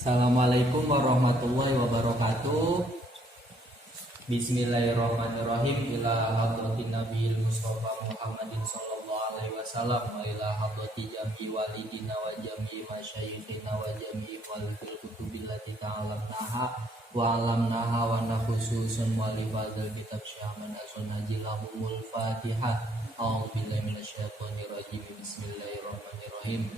Assalamualaikum warahmatullahi wabarakatuh. Bismillahirrahmanirrahim. Ila hadratin nabiyil mustafa Muhammadin sallallahu alaihi wasallam wa ila hadrati jami walidina wa jami masyayikhina wa jami walidil kutubil lati ta'alamnaha wa alamnaha wa nakhususun wa li fadil kitab syaman asun najilahumul fatihah. A'udzubillahi minasyaitonir rajim. Bismillahirrahmanirrahim.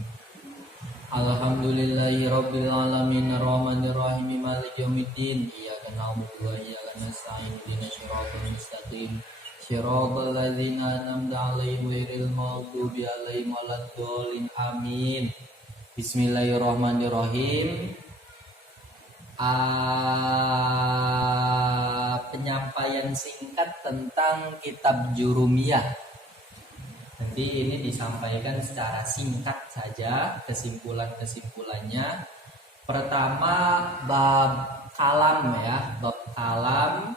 Alhamdulillahi rabbil alamin arrahmanir rahim maliki yaumiddin iyyaka na'budu wa iyyaka nasta'in ihdinas siratal mustaqim siratal ladzina an'amta 'alaihim ghairil maghdubi 'alaihim waladdallin amin. Bismillahirrahmanirrahim. Penyampaian singkat tentang kitab Jurumiyah. Nanti ini disampaikan secara singkat saja kesimpulan-kesimpulannya. Pertama bab kalam ya, bab kalam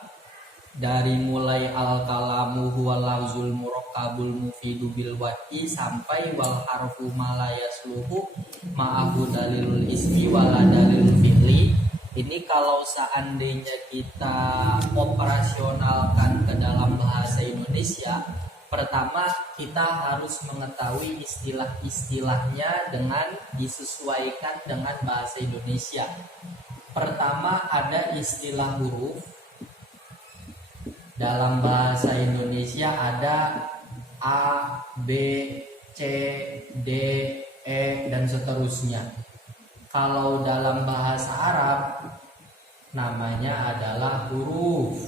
dari mulai al-kalamu huwa lafzul murakkabul mufidu bil wa'i sampai wal harfu ma la yasluhu ma'ahu dalilul ismi wala dalilul fi'li. Ini kalau seandainya kita operasionalkan ke dalam bahasa Indonesia, pertama kita harus mengetahui istilah-istilahnya dengan disesuaikan dengan bahasa Indonesia. Pertama ada istilah huruf. Dalam bahasa Indonesia ada A, B, C, D, E dan seterusnya. Kalau dalam bahasa Arab namanya adalah huruf.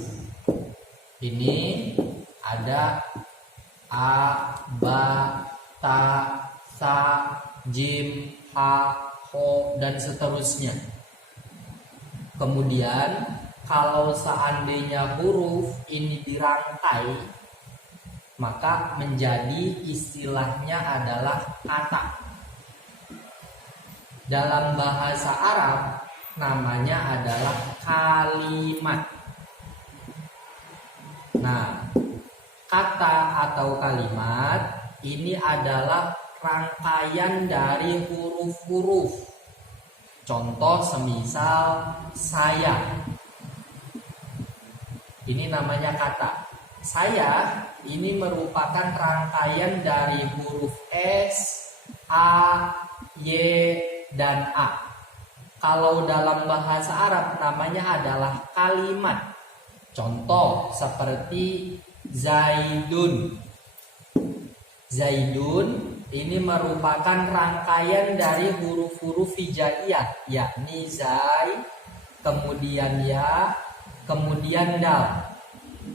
Ini ada A, Ba, Ta, Sa, Jim, Ha, Ho, dan seterusnya. Kemudian kalau seandainya huruf ini dirangkai, maka menjadi istilahnya adalah kata. Dalam bahasa Arab namanya adalah kalimat. Nah, kata atau kalimat ini adalah rangkaian dari huruf-huruf. Contoh semisal saya. Ini namanya kata. Saya ini merupakan rangkaian dari huruf S, A, Y, dan A. Kalau dalam bahasa Arab namanya adalah kalimat. Contoh seperti Zaidun. Zaidun ini merupakan rangkaian dari huruf-huruf hijaiyah, yakni Zai, kemudian Ya, kemudian Dal.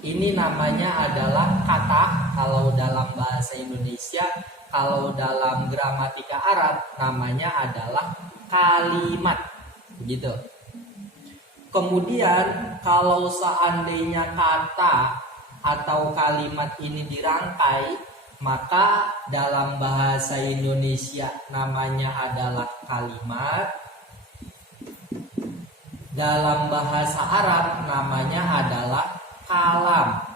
Ini namanya adalah kata kalau dalam bahasa Indonesia. Kalau dalam gramatika Arab namanya adalah kalimat. Begitu. Kemudian kalau seandainya kata atau kalimat ini dirangkai, maka dalam bahasa Indonesia namanya adalah kalimat. Dalam bahasa Arab namanya adalah kalam.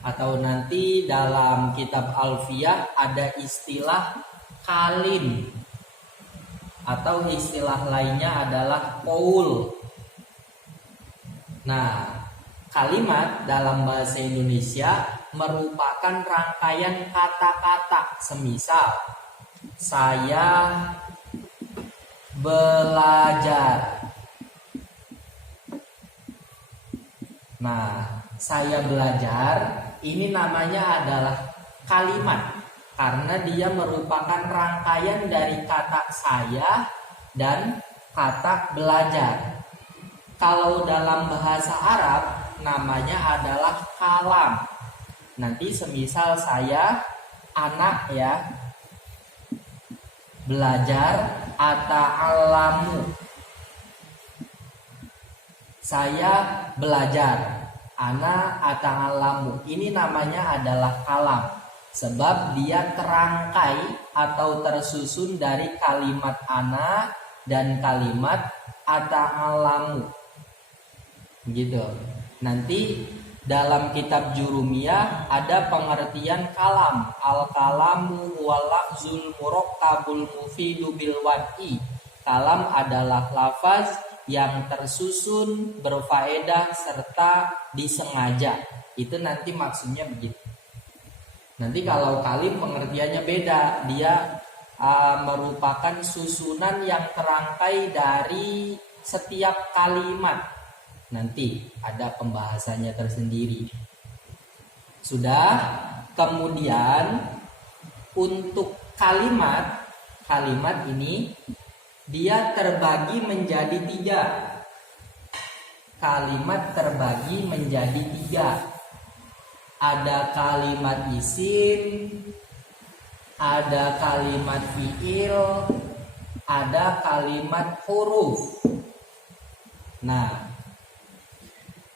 Atau nanti dalam kitab Alfiyah ada istilah kalim. Atau istilah lainnya adalah qaul. Nah, kalimat dalam bahasa Indonesia merupakan rangkaian kata-kata. Semisal saya belajar. Nah, saya belajar ini namanya adalah kalimat karena dia merupakan rangkaian dari kata saya dan kata belajar. Kalau dalam bahasa Arab namanya adalah kalam. Nanti semisal saya anak ya, belajar ata'allamu. Saya belajar, ana ata'allamu. Ini namanya adalah kalam. Sebab dia terangkai atau tersusun dari kalimat ana dan kalimat ata'allamu. Gitu. Nanti dalam kitab Jurumiyah ada pengertian kalam. Al-kalamu wal lafzul murakkabul mufidu bil wad'i. Kalam adalah lafaz yang tersusun, berfaedah, serta disengaja. Itu nanti maksudnya begitu. Nanti kalau kalim pengertiannya beda. Dia merupakan susunan yang terangkai dari setiap kalimat. Nanti ada pembahasannya tersendiri. Sudah. Kemudian untuk kalimat ini dia terbagi menjadi 3. Kalimat terbagi menjadi 3. Ada kalimat isim, ada kalimat fiil, ada kalimat huruf. Nah,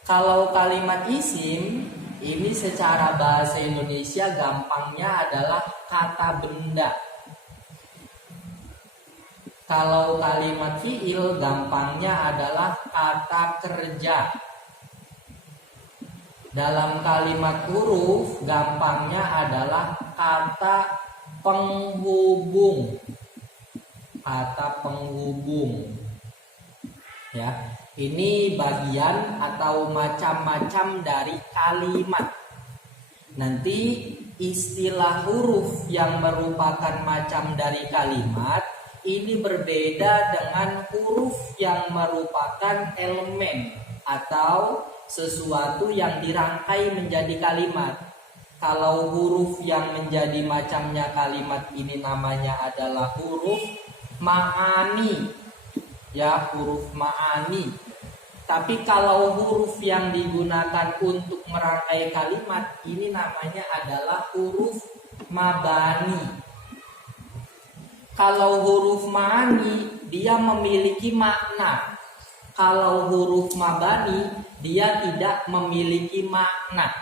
kalau kalimat isim ini secara bahasa Indonesia gampangnya adalah kata benda. Kalau kalimat fiil gampangnya adalah kata kerja. Dalam kalimat huruf gampangnya adalah kata penghubung. Kata penghubung. Ya. Ini bagian atau macam-macam dari kalimat. Nanti istilah huruf yang merupakan macam dari kalimat ini berbeda dengan huruf yang merupakan elemen atau sesuatu yang dirangkai menjadi kalimat. Kalau huruf yang menjadi macamnya kalimat ini namanya adalah huruf ma'ani. Ya, huruf ma'ani. Tapi kalau huruf yang digunakan untuk merangkai kalimat ini namanya adalah huruf mabani. Kalau huruf ma'ani dia memiliki makna. Kalau huruf mabani dia tidak memiliki makna.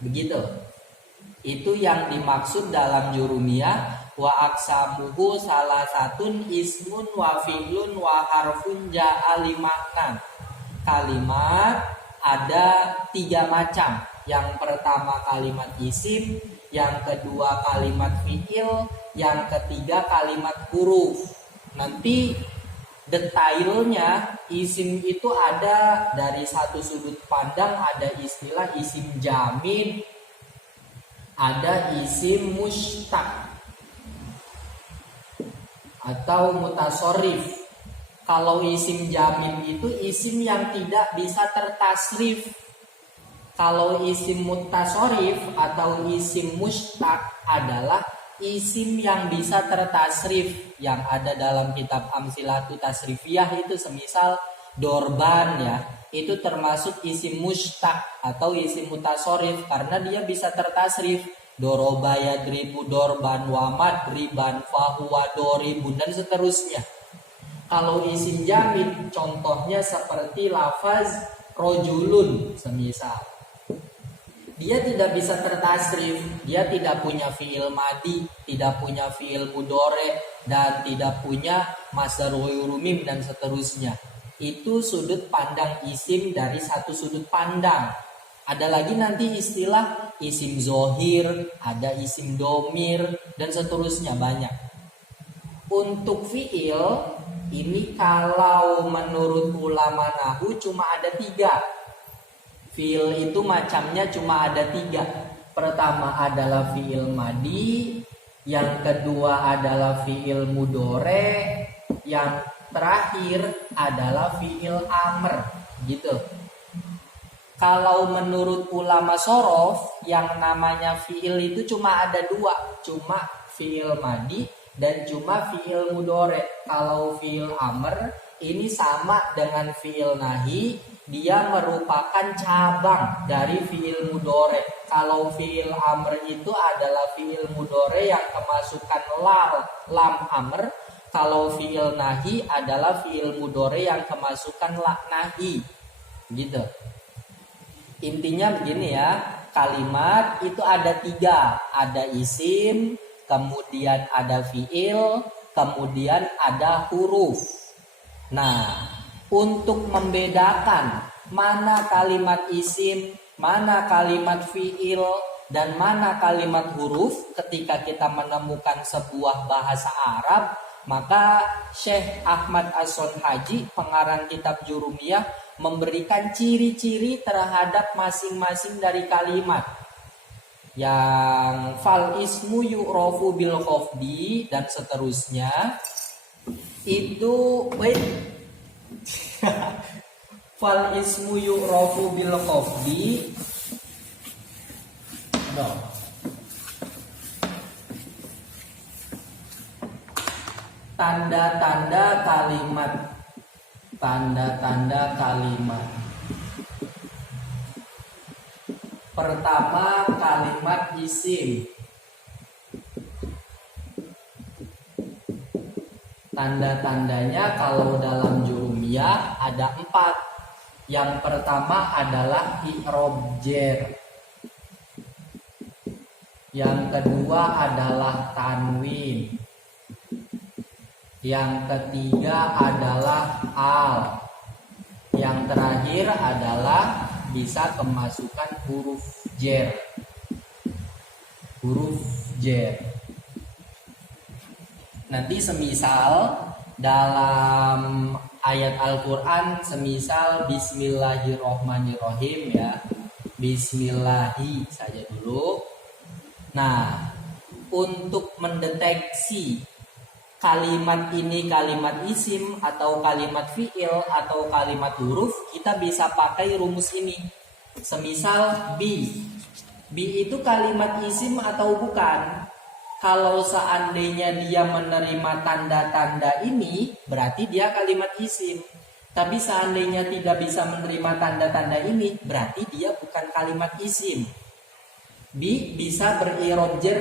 Begitu. Itu yang dimaksud dalam jurumiyah. Wa aksamuhu salah satun ismun wa fi'lun wa harfun ja'a limakna. Kalimat ada 3 macam. Yang pertama kalimat isim, yang kedua kalimat fi'il, yang ketiga kalimat huruf. Nanti detailnya isim itu ada dari satu sudut pandang, ada istilah isim jamid, ada isim mustaq atau mutasorif. Kalau isim jamid itu isim yang tidak bisa tertasrif. Kalau isim mutasorif atau isim mustaq adalah isim yang bisa tertasrif. Yang ada dalam kitab Amsilatu Tasrifiyah itu semisal dorban ya. Itu termasuk isim mustaq atau isim mutasorif karena dia bisa tertasrif. Doroba yadribu dorban wa madriban fahuwa doribun dan seterusnya. Kalau isim jamid contohnya seperti lafaz rojulun semisal. Dia tidak bisa tertasrif, dia tidak punya fiil madi, tidak punya fiil mudore, dan tidak punya masdar ghairu mim dan seterusnya. Itu sudut pandang isim dari satu sudut pandang. Ada lagi nanti istilah isim zohir, ada isim domir, dan seterusnya banyak. Untuk fiil ini kalau menurut ulama nahu cuma ada 3. Fiil itu macamnya cuma ada 3. Pertama adalah fiil madi, yang kedua adalah fiil mudore, yang terakhir adalah fiil amr, gitu. Kalau menurut ulama sorof yang namanya fiil itu cuma ada 2, cuma fiil madi dan cuma fiil mudore. Kalau fiil amr ini sama dengan fiil nahi, dia merupakan cabang dari fiil mudore. Kalau fiil amr itu adalah fiil mudore yang kemasukan lam amr. Kalau fiil nahi adalah fiil mudore yang kemasukan la nahi. Gitu. Intinya begini ya, kalimat itu ada 3. Ada isim, kemudian ada fiil, kemudian ada huruf. Nah, untuk membedakan mana kalimat isim, mana kalimat fiil, dan mana kalimat huruf ketika kita menemukan sebuah bahasa Arab, Maka Syekh Ahmad As-Sonhaji, pengarang kitab Jurumiyah, memberikan ciri-ciri terhadap masing-masing dari kalimat. Yang fal ismu yu'rafu bil khafdi dan seterusnya. Itu fal ismu yu'rafu bil khafdi. No. Tanda-tanda kalimat. Tanda-tanda kalimat. Pertama, kalimat isim. Tanda-tandanya kalau dalam Jurumiyah ada 4. Yang pertama adalah i'rab jar. Yang kedua adalah tanwin. Yang ketiga adalah al. Yang terakhir adalah bisa kemasukan huruf jar. Huruf jar. Nanti semisal dalam ayat Al-Quran, semisal Bismillahirrohmanirrohim ya, Bismillahi saja dulu. Nah, untuk mendeteksi kalimat ini kalimat isim atau kalimat fi'il atau kalimat huruf, kita bisa pakai rumus ini. Semisal bi itu kalimat isim atau bukan? Kalau seandainya dia menerima tanda-tanda ini, berarti dia kalimat isim. Tapi seandainya tidak bisa menerima tanda-tanda ini, berarti dia bukan kalimat isim. Bi bisa berirob jar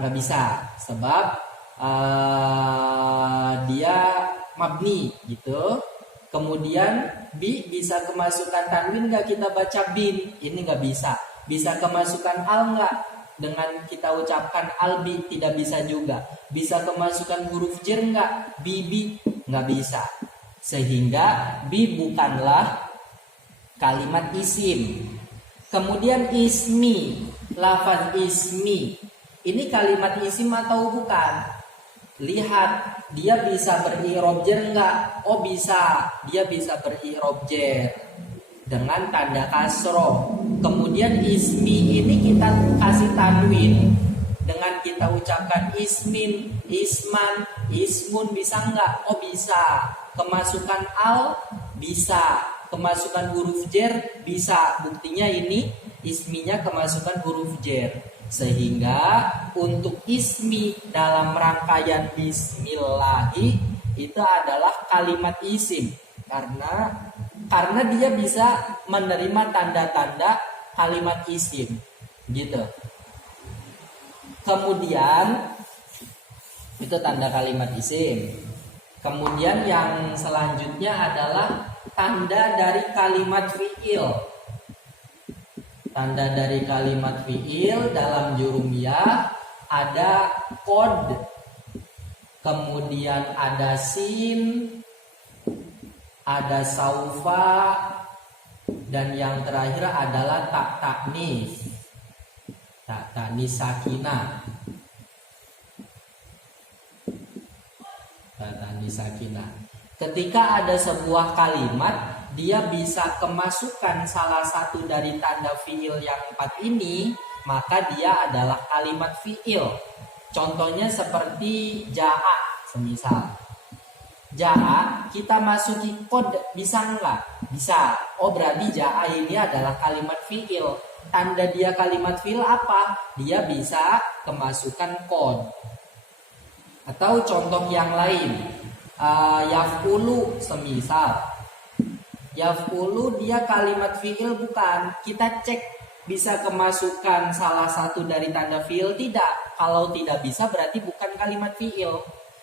nggak bisa, sebab dia mabni gitu. Kemudian bi bisa kemasukan tanwin nggak, kita baca bin, ini nggak bisa. Bisa kemasukan al nggak, dengan kita ucapkan albi, tidak bisa juga. Bisa kemasukan huruf jar nggak, bibi, nggak bisa. Sehingga bi bukanlah kalimat isim. Kemudian ismi, lafaz ismi, ini kalimat isim atau bukan? Lihat, dia bisa berirob jar nggak? Oh bisa, dia bisa berirob jar dengan tanda kasroh. Kemudian ismi ini kita kasih tanwin, dengan kita ucapkan ismin, isman, ismun, bisa nggak? Oh bisa. Kemasukan al bisa, kemasukan huruf jar bisa. Buktinya ini isminya kemasukan huruf jar. Sehingga untuk ismi dalam rangkaian bismillahi itu adalah kalimat isim, karena dia bisa menerima tanda-tanda kalimat isim gitu. Kemudian itu tanda kalimat isim. Kemudian yang selanjutnya adalah tanda dari kalimat fi'il. Tanda dari kalimat fi'il dalam Jurumiyah ada qad, kemudian ada sin, ada saufa, dan yang terakhir adalah taknis sakinah. Taknis sakinah. Ketika ada sebuah kalimat, dia bisa kemasukan salah satu dari tanda fi'il yang 4 ini, maka dia adalah kalimat fi'il. Contohnya seperti ja'a, semisal ja'a, kita masuki qad, bisa enggak? Bisa. Oh berarti ja'a ini adalah kalimat fi'il. Tanda dia kalimat fi'il apa? Dia bisa kemasukan qad. Atau contoh yang lain, yaf'ulu, semisal yaf'ulu dia kalimat fi'il bukan? Kita cek bisa kemasukan salah satu dari tanda fi'il tidak? Kalau tidak bisa berarti bukan kalimat fi'il.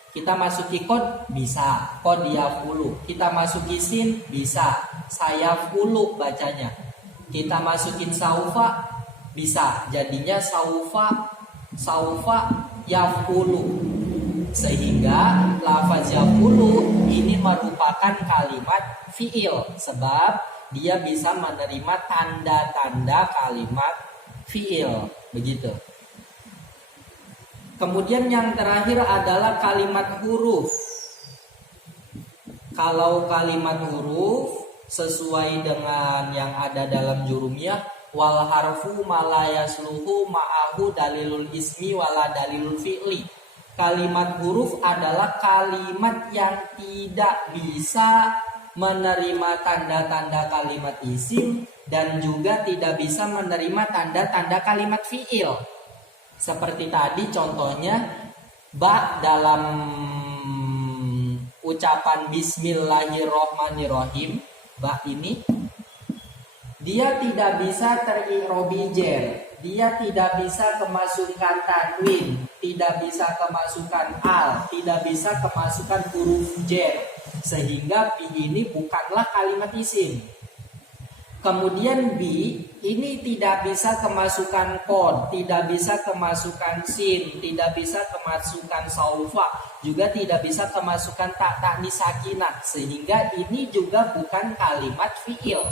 Kita masuki qad, bisa, qad yaf'ulu. Kita masuki sin, bisa, sayaf'ulu bacanya. Kita masukin saufa, bisa, jadinya saufa yaf'ulu. Sehingga lafaz yaf'ulu ini merupakan kalimat fi'il, sebab dia bisa menerima tanda-tanda kalimat fi'il, begitu. Kemudian yang terakhir adalah kalimat huruf. Kalau kalimat huruf sesuai dengan yang ada dalam jurumiyah, wal harfu malayasluhu ma'ahu dalilul ismi wala dalilul fi'li. Kalimat huruf adalah kalimat yang tidak bisa menerima tanda-tanda kalimat isim dan juga tidak bisa menerima tanda-tanda kalimat fi'il. Seperti tadi contohnya ba dalam ucapan bismillahirrohmanirrohim, ba ini dia tidak bisa teri'robi jer, dia tidak bisa kemasukan tanwin, tidak bisa kemasukan al, tidak bisa kemasukan huruf jer, sehingga bi ini bukanlah kalimat isim. Kemudian bi ini tidak bisa kemasukan kod, tidak bisa kemasukan sin, tidak bisa kemasukan saufa, juga tidak bisa kemasukan tak nisakinah, sehingga ini juga bukan kalimat fi'il.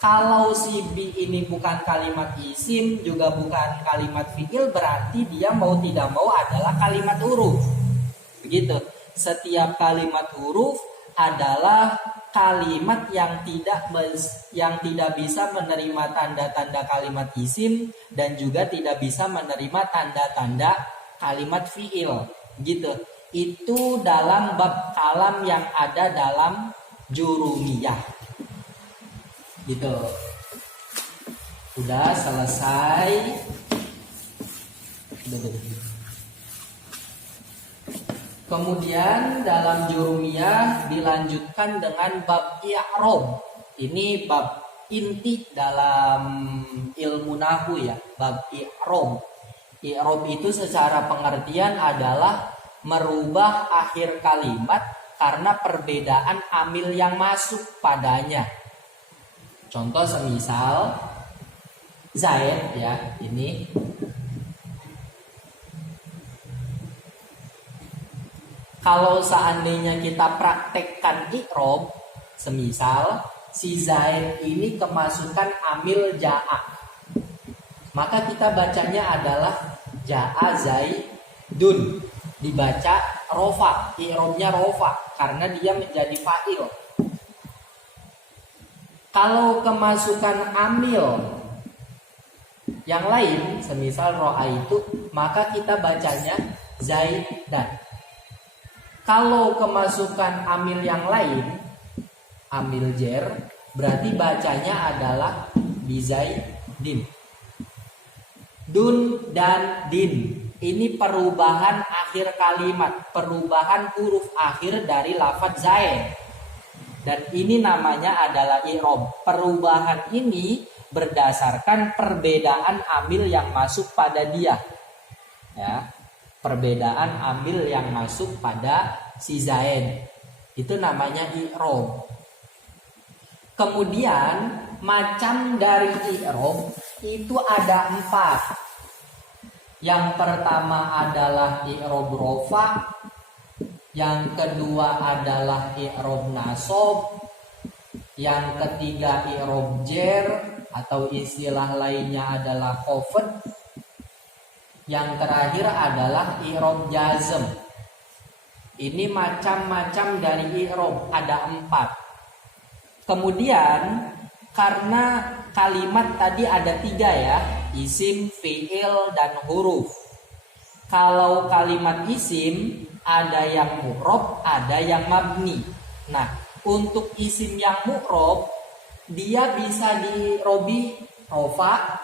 Kalau si bi ini bukan kalimat isim, juga bukan kalimat fi'il, berarti dia mau tidak mau adalah kalimat huruf. Begitu. Setiap kalimat huruf adalah kalimat yang tidak bisa menerima tanda-tanda kalimat isim dan juga tidak bisa menerima tanda-tanda kalimat fi'il. Gitu. Itu dalam bab kalam yang ada dalam jurumiyah. Gitu. Udah selesai. Kemudian dalam jurumiyah dilanjutkan dengan bab i'rob. Ini bab inti dalam ilmu nahwu ya, bab i'rob. I'rob itu secara pengertian adalah merubah akhir kalimat karena perbedaan amil yang masuk padanya. Contoh semisal Zaid ya, ini kalau seandainya kita praktekkan i'rob, semisal si Zaid ini kemasukan amil ja'a, maka kita bacanya adalah ja'a Zaidun, dibaca rofa, i'robnya rofa karena dia menjadi fa'il. Kalau kemasukan amil yang lain, semisal ro'a itu, maka kita bacanya Zaidan. Kalau kemasukan amil yang lain, amil jer, berarti bacanya adalah bizaidin. Dun dan din, ini perubahan akhir kalimat, perubahan huruf akhir dari lafadz zaid. Dan ini namanya adalah i'rob. Perubahan ini berdasarkan perbedaan amil yang masuk pada dia. Ya. Perbedaan amil yang masuk pada si Zaid. Itu namanya i'rob. Kemudian macam dari i'rob itu ada 4. Yang pertama adalah i'rob rofa, yang kedua adalah i'rob nasab, yang ketiga i'rob jer atau istilah lainnya adalah khafd, yang terakhir adalah i'rob jazm. Ini macam-macam dari i'rob, ada 4. Kemudian karena kalimat tadi ada 3 ya, isim, fi'il, dan huruf. Kalau kalimat isim ada yang mu'rob, ada yang mabni. Nah, untuk isim yang mu'rob dia bisa dirobi rofa,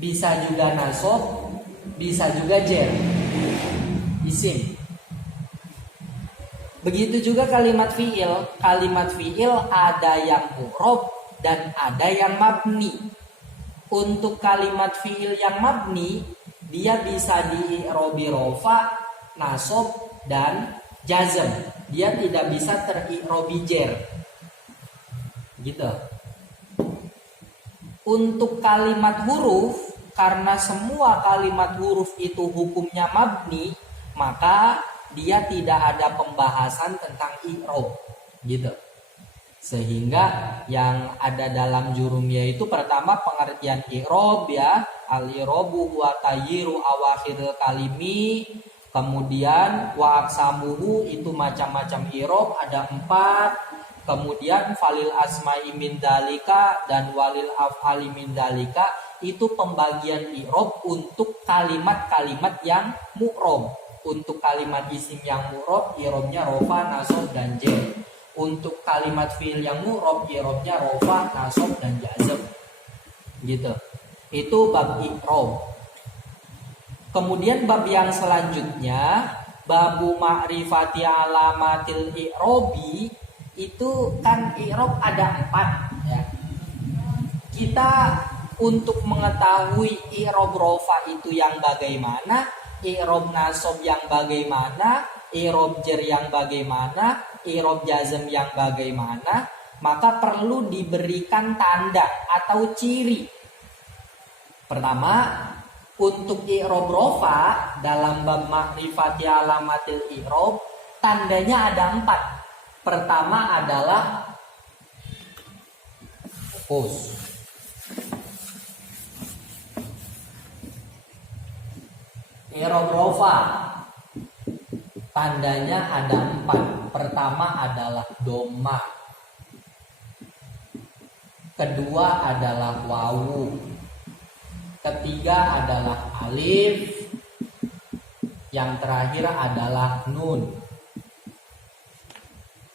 bisa juga nasab, bisa juga jer, isim. Begitu juga kalimat fi'il. Kalimat fi'il ada yang mu'rob dan ada yang mabni. Untuk kalimat fi'il yang mabni, dia bisa di'irobi rofa, nasab, dan jazm. Dia tidak bisa teri'robi jer. Gitu. Untuk kalimat huruf, karena semua kalimat huruf itu hukumnya mabni, maka dia tidak ada pembahasan tentang i'rob. Gitu. Sehingga yang ada dalam jurumiyah itu pertama pengertian i'rob ya, al-i'rabu wa tayyiru awakhiril kalimi. Kemudian wa aqsamuhu itu macam-macam i'rab ada 4. Kemudian falil asma'i min dalika dan walil af'ali min dalika itu pembagian i'rab untuk kalimat-kalimat yang mu'rab. Untuk kalimat isim yang mu'rab i'rabnya rofa, nasab dan jar. Untuk kalimat fi'il yang mu'rab i'rabnya rofa, nasab dan jazm. Gitu. Itu bab i'rab. Kemudian bab yang selanjutnya babu ma'rifati alamatil i'rabi itu kan i'rab ada 4 ya. Kita untuk mengetahui i'rab rofa itu yang bagaimana, i'rab nasab yang bagaimana, i'rab jar yang bagaimana, i'rab jazm yang bagaimana, maka perlu diberikan tanda atau ciri. Pertama, untuk i'rab rofa dalam bab ma'rifati alamatil i'rab tandanya ada 4. Pertama adalah fokus. I'rab rofa tandanya ada 4. Pertama adalah dhamma. Kedua adalah wawu. Ketiga adalah alif. Yang terakhir adalah nun.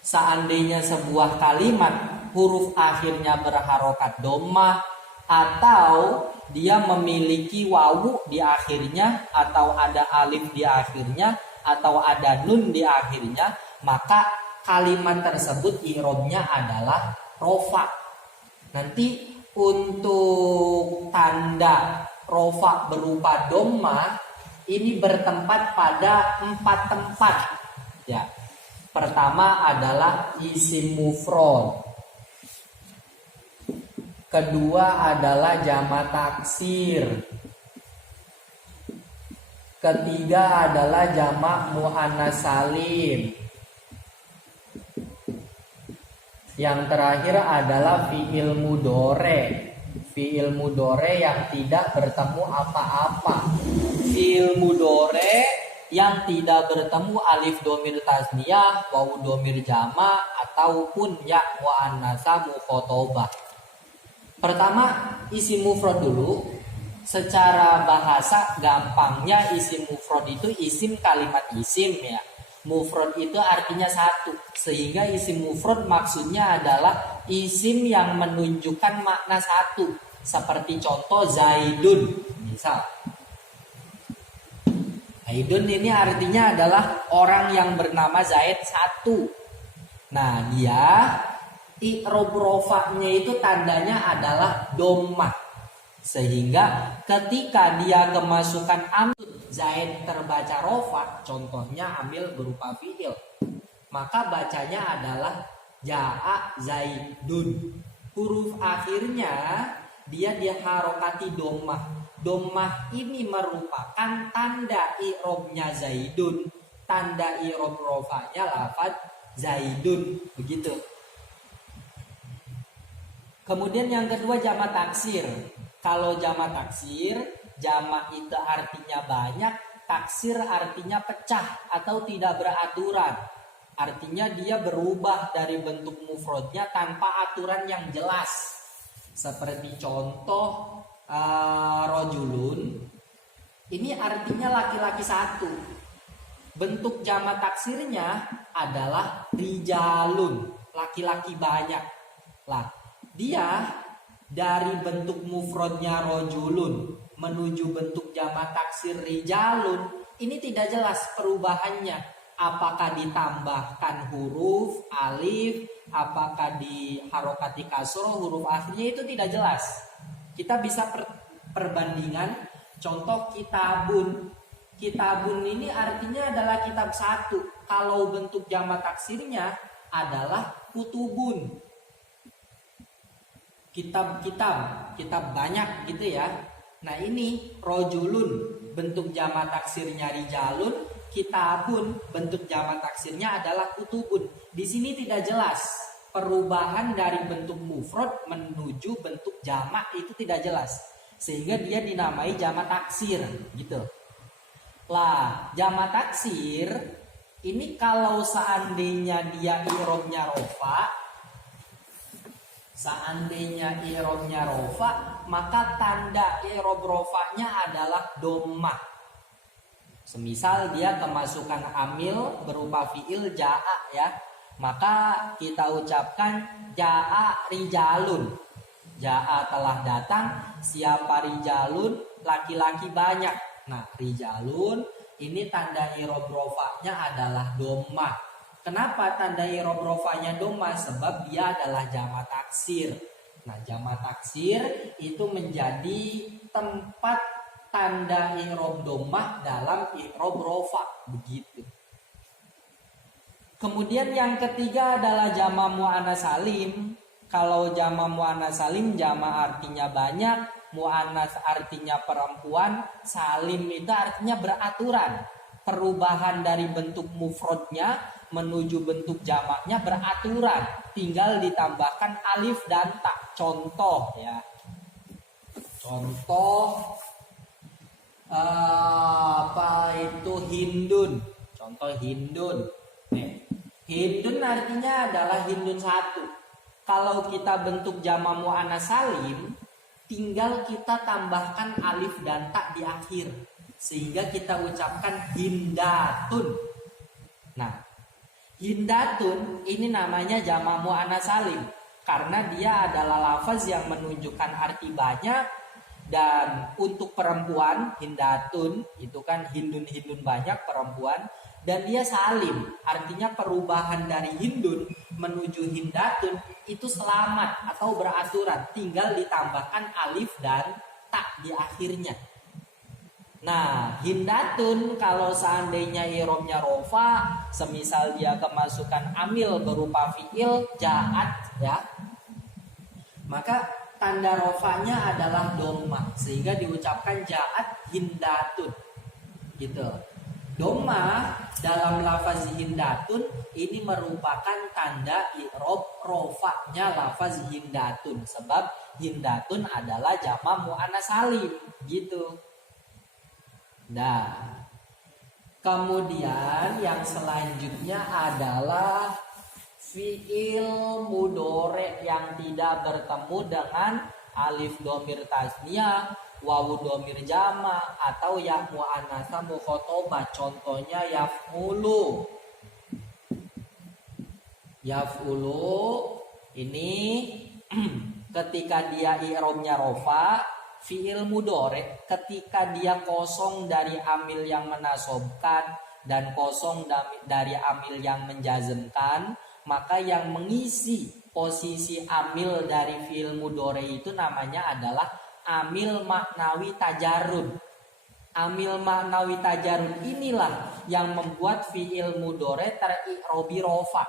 Seandainya sebuah kalimat huruf akhirnya berharokat dhammah atau dia memiliki wawu di akhirnya atau ada alif di akhirnya atau ada nun di akhirnya, maka kalimat tersebut i'rabnya adalah rofa. Nanti untuk tanda rofa berupa dhammah ini bertempat pada 4 tempat ya. Pertama adalah isim mufrad. Kedua adalah jamak taksir. Ketiga adalah jamak muannats salim. Yang terakhir adalah fi'il mudhari. Fi'il mudhari yang tidak bertemu apa-apa. Fi'il mudhari yang tidak bertemu alif domir tasniyah, wawu domir jama ataupun ya muannatsa mukhatabah. Pertama isim mufrad dulu. Secara bahasa gampangnya isim mufrad itu isim kalimat isim ya. Mufrad itu artinya satu, sehingga isim mufrad maksudnya adalah isim yang menunjukkan makna satu. Seperti contoh Zaidun misal. Zaidun ini artinya adalah orang yang bernama Zaid satu. Nah dia i'rab rofa'nya itu tandanya adalah dhammah. Sehingga ketika dia kemasukan amil Zaid terbaca rofa, contohnya ambil berupa fi'il, maka bacanya adalah ja'a Zaidun. Huruf akhirnya dia diharokati dhammah. Dhammah ini merupakan tanda i'rabnya Zaidun. Tanda i'rab rofa'nya lafaz Zaidun. Begitu. Kemudian yang kedua jamak taksir. Kalau jamak taksir, jamak itu artinya banyak, taksir artinya pecah atau tidak beraturan. Artinya dia berubah dari bentuk mufradnya tanpa aturan yang jelas. Seperti contoh rojulun, ini artinya laki-laki satu. Bentuk jamak taksirnya adalah rijalun, laki-laki banyak. Lah, dia dari bentuk mufradnya rojulun menuju bentuk jamak taksir rijalun, ini tidak jelas perubahannya. Apakah ditambahkan huruf alif, apakah diharokati kasroh huruf akhirnya, itu tidak jelas. Kita bisa perbandingan. Contoh kitabun. Kitabun ini artinya adalah kitab satu. Kalau bentuk jamak taksirnya adalah kutubun. Kitab banyak gitu ya. Nah ini rojulun, bentuk jamak taksirnya rijalun. Kitabun, bentuk jamak taksirnya adalah kutubun. Di sini tidak jelas. Perubahan dari bentuk mufrad menuju bentuk jamak itu tidak jelas. sehingga dia dinamai jamak taksir gitu. Lah, jamak taksir ini kalau seandainya dia i'robnya rofa, maka tanda i'rob rofanya adalah dhammah. Semisal dia kemasukan amil berupa fiil ja'a ya, maka kita ucapkan ja'a rijalun. Ja'a telah datang, siapa rijalun? Laki-laki banyak. Nah, rijalun ini tanda i'rob rofanya adalah dhammah. Kenapa tanda i'rob rofanya dhammah? Sebab dia adalah jamak taksir. Nah, jamak taksir itu menjadi tempat tanda i'rob dhammah dalam i'rob rofa, begitu. Kemudian yang ketiga adalah jamak muannats salim. Kalau jamak muannats salim, jamak artinya banyak, muannats artinya perempuan, salim itu artinya beraturan. Perubahan dari bentuk mufradnya menuju bentuk jamaknya beraturan, tinggal ditambahkan alif dan ta. Contoh ya. Contoh apa itu Hindun. Contoh Hindun. Nih, Hindun artinya adalah Hindun satu. Kalau kita bentuk jamak muannats salim, tinggal kita tambahkan alif dan ta di akhir, sehingga kita ucapkan hindatun. Nah, hindatun ini namanya jamak muannats salim karena dia adalah lafaz yang menunjukkan arti banyak. Dan untuk perempuan, hindatun itu kan hindun-hindun banyak perempuan, dan dia salim, artinya perubahan dari hindun menuju hindatun itu selamat atau beraturan, tinggal ditambahkan alif dan ta di akhirnya. Nah, hindatun kalau seandainya i'robnya rofa, semisal dia kemasukan amil berupa fiil ja'at ya, maka tanda rofanya adalah dhammah, sehingga diucapkan ja'at hindatun gitu. Dhammah dalam lafaz hindatun ini merupakan tanda i'rob rofanya lafaz hindatun, sebab hindatun adalah jamak muannats salim gitu. Nah, kemudian yang selanjutnya adalah fiil mudhari yang tidak bertemu dengan alif dhamir tasniyah, wawu dhamir jama' atau ya muannatsa mukhatabah. Contohnya yaf'ulu. Yaf'ulu ini ketika dia i'robnya rofa, fiil mudhari ketika dia kosong dari amil yang menasobkan dan kosong dari amil yang menjazmkan, maka yang mengisi posisi amil dari fiil mudhari itu namanya adalah amil maknawi tajarrud. Amil maknawi tajarrud inilah yang membuat fiil mudhari teri'robi rofa.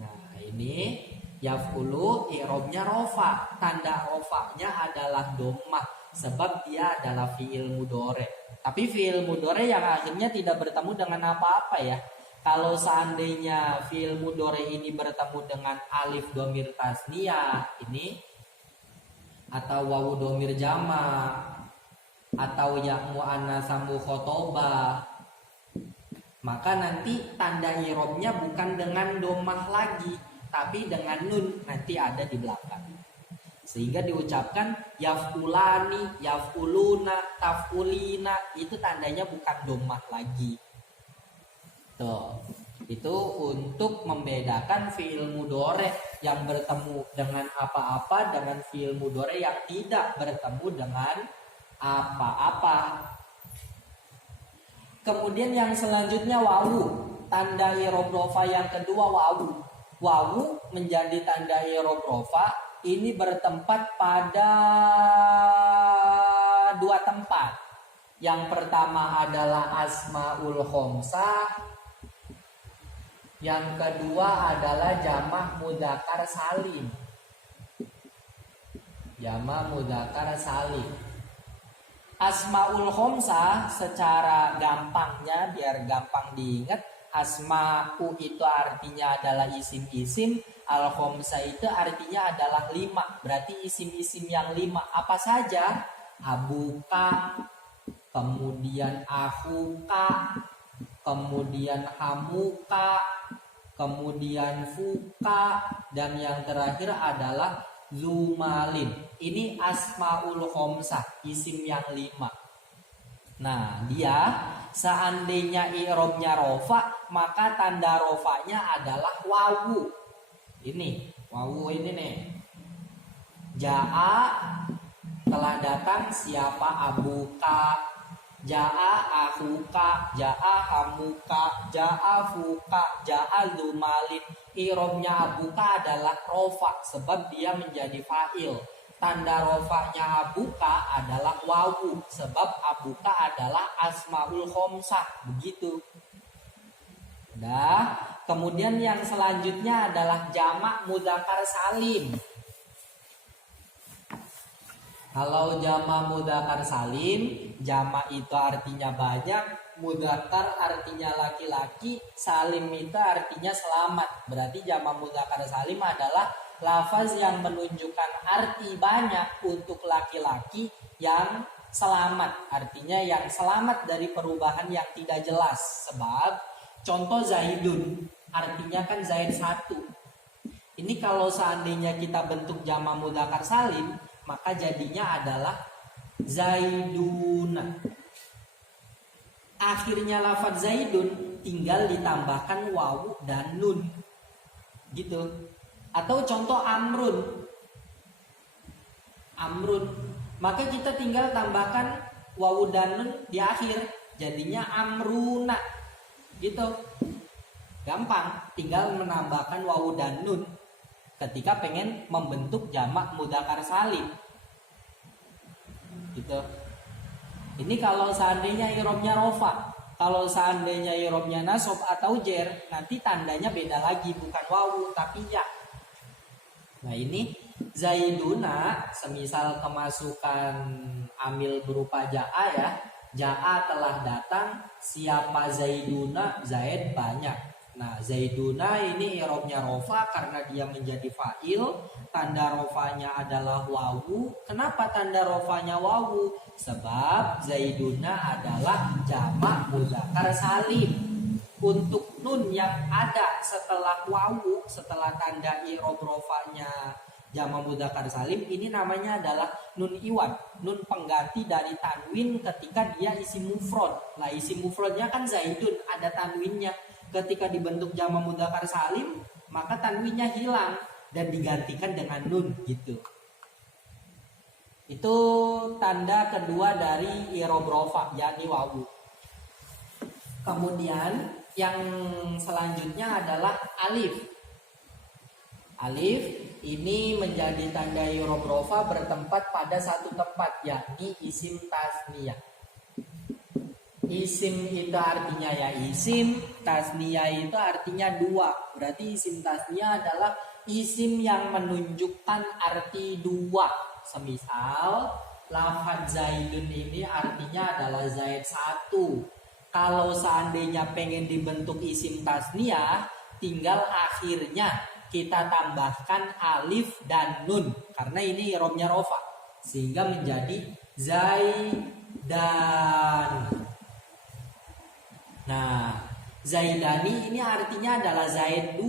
Nah, ini yaf'ulu i'robnya rofa. Tanda rofanya adalah dhammah sebab dia adalah fiil mudhari. Tapi fiil mudhari yang akhirnya tidak bertemu dengan apa-apa ya. Kalau seandainya fiil mudhari ini bertemu dengan alif dhamir tasniyah ini atau wawu dhamir jama' atau ya muannatsa mukhatabah, maka nanti tanda i'robnya bukan dengan dhammah lagi, tapi dengan nun nanti ada di belakang. Sehingga diucapkan yaf'ulani, yaf'uluna, taf'ulina, itu tandanya bukan dhammah lagi. Tuh, itu untuk membedakan fiil mudhari yang bertemu dengan apa-apa dengan fiil mudhari yang tidak bertemu dengan apa-apa. Kemudian yang selanjutnya wawu, tanda i'rob rofa yang kedua wawu. Wawu menjadi tanda i'rob rofa ini bertempat pada dua tempat. Yang pertama adalah asmaul khamsah. Yang kedua adalah jamak mudzakkar salim. Jamak mudzakkar salim. Asmaul khamsah secara gampangnya biar gampang diingat, asma'u itu artinya adalah isim-isim, al khamsah itu artinya adalah 5. Berarti isim-isim yang 5 apa saja? abuka, kemudian ahuka, kemudian hamuka, kemudian fuka, dan yang terakhir adalah zumalin. Ini asmaul khomsah, isim yang 5. Nah, dia seandainya i'robnya rofa, maka tanda rofanya adalah wawu. Ini, wawu ini nih. Ja'a, telah datang siapa? Abuka. Ja'a ahuka, ja'a hamuka, ja'a fuka, ja'a zumalin. I'robnya abuka adalah rofa sebab dia menjadi fa'il. Tanda rofanya abuka adalah wawu sebab abuka adalah asmaul khomsah. Begitu. Nah, kemudian yang selanjutnya adalah jamak mudzakkar salim. Kalau jamak mudzakkar salim, jamak itu artinya banyak, mudzakkar artinya laki-laki, salim itu artinya selamat. Berarti jamak mudzakkar salim adalah lafaz yang menunjukkan arti banyak untuk laki-laki yang selamat. Artinya yang selamat dari perubahan yang tidak jelas. Sebab contoh Zaidun, artinya kan Zaid 1. Ini kalau seandainya kita bentuk jamak mudzakkar salim, maka jadinya adalah Zaiduna. Akhirnya lafaz Zaidun tinggal ditambahkan wawu dan nun. Gitu. Atau contoh Amrun. Amrun. Maka kita tinggal tambahkan wawu dan nun di akhir. Jadinya Amruna. Gitu. Gampang. Tinggal menambahkan wawu dan nun ketika pengen membentuk jamak mudzakkar salim. Gitu. Ini kalau seandainya i'robnya rofa. Kalau seandainya i'robnya nasab atau jer, nanti tandanya beda lagi, bukan wawu tapi ya. Nah, ini Zaiduna, semisal kemasukan amil berupa ja'a ya. Ja'a telah datang, siapa Zaiduna? Zaid banyak. Nah, Zaiduna ini i'robnya rofa karena dia menjadi fa'il. Tanda rofanya adalah wawu. Kenapa tanda rofanya wawu? Sebab Zaiduna adalah jamak mudzakkar salim. Untuk nun yang ada setelah wawu, setelah tanda i'rob rofanya jamak mudzakkar salim, ini namanya adalah nun iwad, nun pengganti dari tanwin ketika dia isim mufrad. Lah isim mufradnya kan Zaidun, ada tanwinnya. Ketika dibentuk jamak mudzakkar salim, maka tanwinnya hilang dan digantikan dengan nun gitu. Itu tanda kedua dari i'rob rofa, yakni wawu. Kemudian yang selanjutnya adalah alif. Alif ini menjadi tanda i'rob rofa bertempat pada satu tempat, yakni isim tasniyah. Isim itu artinya ya isim, tasniyah itu artinya dua. Berarti isim tasniyah adalah isim yang menunjukkan arti dua. Semisal lafaz Zaidun ini artinya adalah Zaid 1. Kalau seandainya pengen dibentuk isim tasniyah, tinggal akhirnya kita tambahkan alif dan nun karena ini i'robnya rofa sehingga menjadi Zaidan. Nah, Zaidani ini artinya adalah Zaid 2.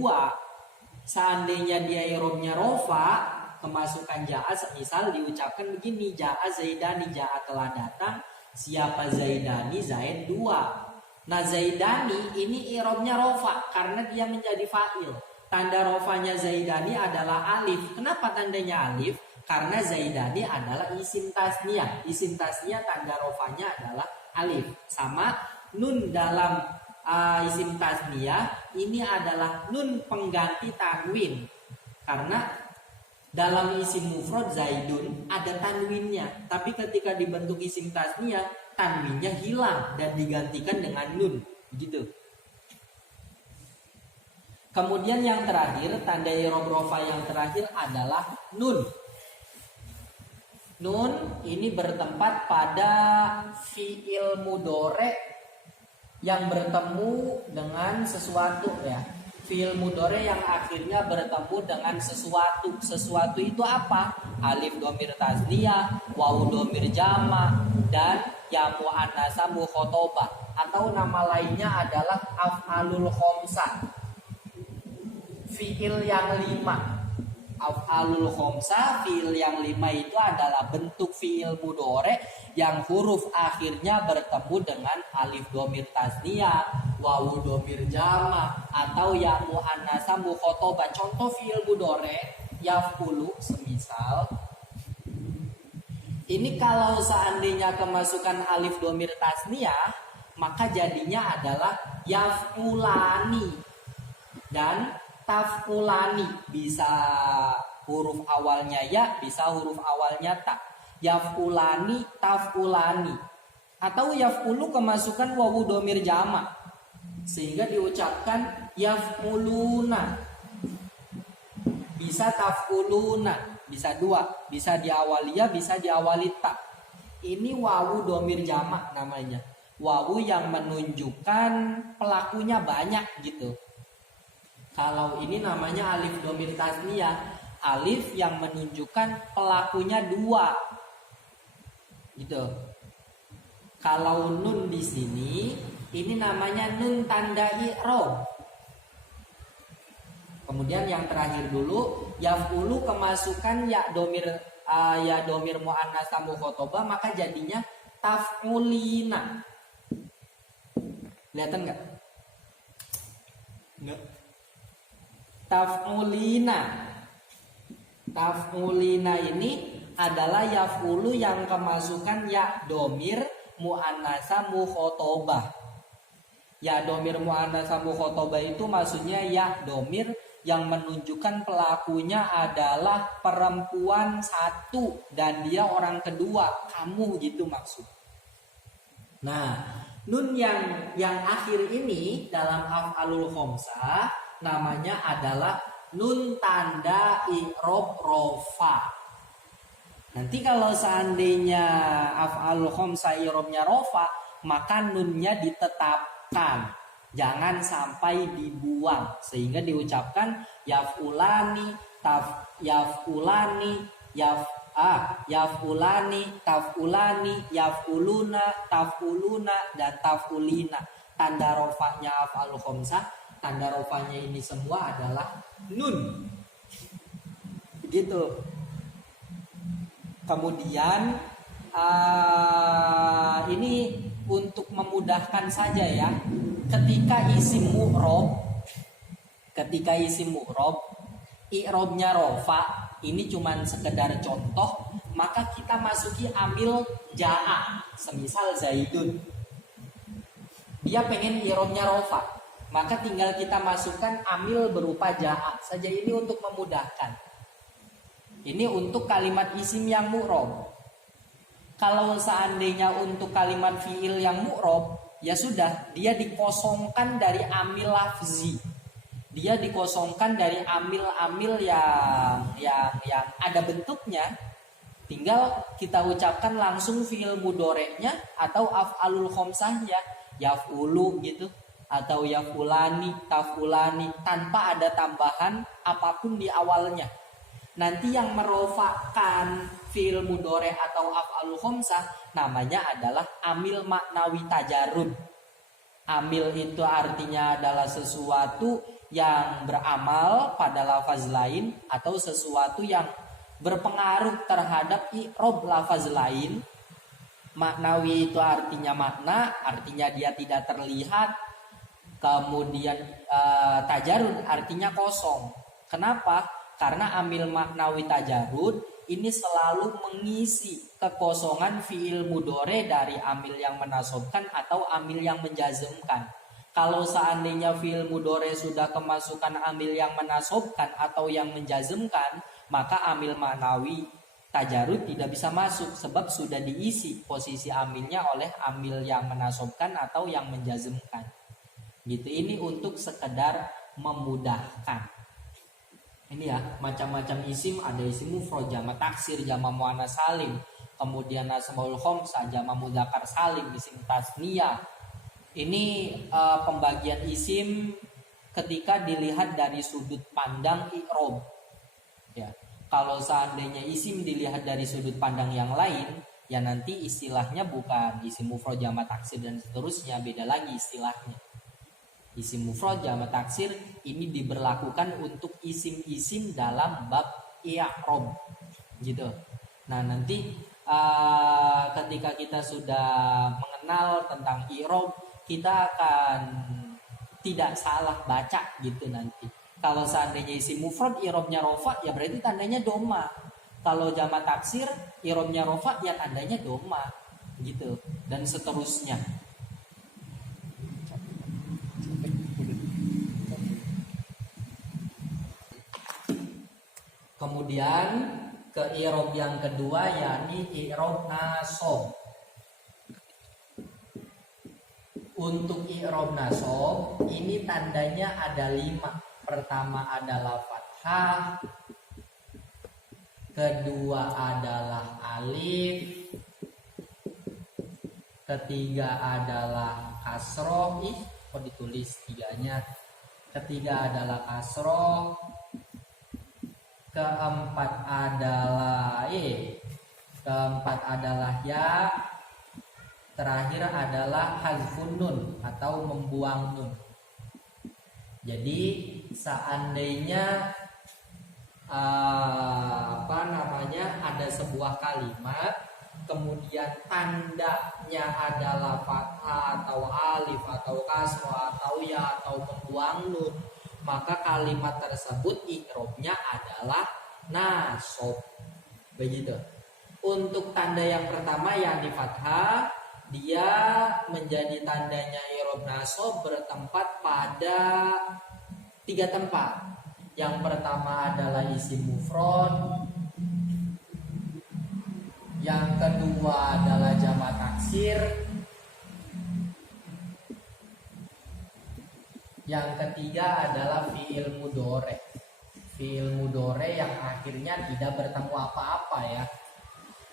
Seandainya dia i'robnya rofa, kemasukan ja'a, semisal diucapkan begini, ja'a Zaidani, ja'a telah datang, siapa Zaidani? Zaid 2. Nah, Zaidani ini i'robnya rofa karena dia menjadi fa'il. Tanda rofanya Zaidani adalah alif. Kenapa tandanya alif? Karena Zaidani adalah isim tasniyah. Isim tasniyah tanda rofanya adalah alif. Sama nun dalam isim tasniyah ini adalah nun pengganti tanwin. Karena dalam isim mufrad Zaidun ada tanwinnya, tapi ketika dibentuk isim tasniyah tanwinnya hilang dan digantikan dengan nun, begitu. Kemudian yang terakhir, tanda i'rob rofa yang terakhir adalah nun. Nun ini bertempat pada fi'il mudhari yang bertemu dengan sesuatu ya. fiil mudhari yang akhirnya bertemu dengan sesuatu. Sesuatu itu apa? Alif domir tasniyah, wawu domir jama, dan ya muannasa mukhatabah. Atau nama lainnya adalah af'alul khamsah, fiil yang 5. Af'alul khamsah, fiil yang 5 itu adalah bentuk fiil mudhari yang huruf akhirnya bertemu dengan alif domir tasniyah, wawu domir jama, atau ya muannasa mukhatabah. Contoh fiil mudhari yaf'ulu semisal ini, kalau seandainya kemasukan alif domir tasniyah, maka jadinya adalah yaf'ulani dan taf'ulani. Bisa huruf awalnya ya, bisa huruf awalnya ta. Yaf'ulani, taf'ulani. Atau yaf'ulu kemasukan wawu domir jama, sehingga diucapkan yaf'uluna. Bisa taf'uluna, bisa dua, bisa diawali ya, bisa diawali ta. Ini wawu domir jama namanya, wawu yang menunjukkan pelakunya banyak gitu. Kalau ini namanya alif domir tasniyah, alif yang menunjukkan pelakunya 2 gitu. Kalau nun di sini, ini namanya nun tanda i'rab. Kemudian yang terakhir dulu, yaf'ulu kemasukan ya domir muannats mukhatabah, maka jadinya taf'ulina. Kelihatan nggak? Nggak. Taf'ulina. Taf'ulina ini adalah yaf'ulu yang kemasukan ya domir muannats mukhatabah. Ya domir muannats mukhatabah itu maksudnya ya domir yang menunjukkan pelakunya adalah perempuan 1 dan dia orang kedua, kamu gitu maksud. Nah, nun yang akhir ini dalam af'alul khamsah namanya adalah nun tanda i'rab rofa. Nanti kalau seandainya af'alul khamsah i'rabnya rofa, maka nunnya ditetapkan, jangan sampai dibuang, sehingga diucapkan yaf'ulani, yaf'ulani, yaf'ulani, taf'ulani, yaf'uluna, taf'uluna, dan taf'ulina. Tanda rofanya af'alul khamsah, tanda rofanya ini semua adalah nun. Begitu. Kemudian ini untuk memudahkan saja ya. Ketika isim mu'rob, i'robnya rofa, ini cuman sekedar contoh, maka kita masuki amil ja'a. Semisal Zaidun, dia pengen i'robnya rofa, maka tinggal kita masukkan amil berupa ja'a saja. Ini untuk memudahkan. Ini untuk kalimat isim yang mu'rob. Kalau seandainya untuk kalimat fi'il yang mu'rob, ya sudah, dia dikosongkan dari amil lafzi. Dia dikosongkan dari amil-amil yang ada bentuknya. Tinggal kita ucapkan langsung fi'il mudhari'nya atau af'alul khamsahnya, yaf'ulu gitu, atau yaf'ulani, taf'ulani, tanpa ada tambahan apapun di awalnya. Nanti yang merofakan fi'il mudhari' atau af'alul khamsah namanya adalah amil maknawi tajarrud. Amil itu artinya adalah sesuatu yang beramal pada lafaz lain atau sesuatu yang berpengaruh terhadap i'rab lafaz lain. Maknawi itu artinya makna, artinya dia tidak terlihat. Kemudian tajarrud artinya kosong. Kenapa? Karena amil maknawi tajarrud ini selalu mengisi kekosongan fi'il mudhari dari amil yang menasobkan atau amil yang menjazmkan. Kalau seandainya fi'il mudhari sudah kemasukan amil yang menasobkan atau yang menjazmkan, maka amil maknawi tajarrud tidak bisa masuk sebab sudah diisi posisi amilnya oleh amil yang menasobkan atau yang menjazmkan. Gitu. Ini untuk sekedar memudahkan. Ini ya, macam-macam isim, ada isim mufrad, jamak taksir, jamak muannats salim, kemudian asmaul khamsah, jamak mudzakkar salim, isim tasniyah. Ini pembagian isim ketika dilihat dari sudut pandang i'rob. Ya, kalau seandainya isim dilihat dari sudut pandang yang lain, ya nanti istilahnya bukan isim mufrad jamak taksir dan seterusnya, beda lagi istilahnya. Isim mufrad jamak taksir ini diberlakukan untuk isim-isim dalam bab i'rob, gitu. Nah, nanti ketika kita sudah mengenal tentang i'rob, kita akan tidak salah baca gitu nanti. Kalau seandainya isim mufrad i'robnya rofa, ya berarti tandanya doma. Kalau jamak taksir i'robnya rofa, ya tandanya doma, gitu. Dan seterusnya. Kemudian ke i'rob yang kedua, yakni i'rob nasab. Untuk i'rob nasab ini tandanya ada 5. Pertama adalah fathah, kedua adalah alif, ketiga adalah kasroh. Kok ditulis tiganya? Ketiga adalah kasroh, keempat adalah ya, terakhir adalah hazfun nun atau membuang nun. Jadi seandainya ada sebuah kalimat, kemudian tandanya adalah fathah atau alif atau kasroh atau ya atau membuang nun, maka kalimat tersebut i'robnya adalah nasab. Begitu. Untuk tanda yang pertama yang di fathah, dia menjadi tandanya i'rob nasab bertempat pada 3 tempat. Yang pertama adalah isim mufrad, yang kedua adalah jamak taksir, yang ketiga adalah fi'il mudhari. Fi'il mudhari yang akhirnya tidak bertemu apa-apa ya,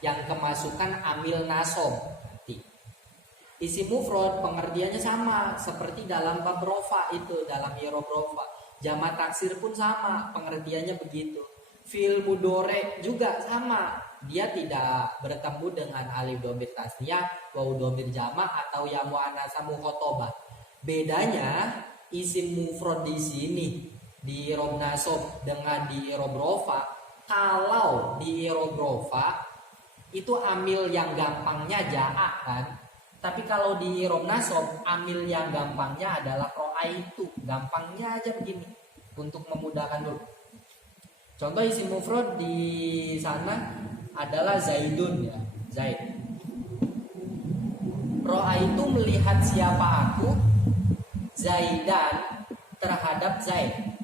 yang kemasukan amil nasab. Isim mufrad pengertiannya sama seperti dalam bab rofa itu, dalam i'rob rofa. Jamak taksir pun sama, pengertiannya begitu. Fi'il mudhari juga sama, dia tidak bertemu dengan alif dhamir tasniyah, waw dhamir jamak atau ya muannats mukhatabah. Bedanya isim mufrad di sini di i'rob nasab dengan di i'rob rofa. Kalau di i'rob rofa itu amil yang gampangnya ja'a kan. Tapi kalau di i'rob nasab amil yang gampangnya adalah ro'aitu. Gampangnya aja begini untuk memudahkan dulu. Contoh isim mufrad di sana adalah zaidun ya, Zaid. Ro'aitu melihat siapa aku, Zaidan terhadap Zaid.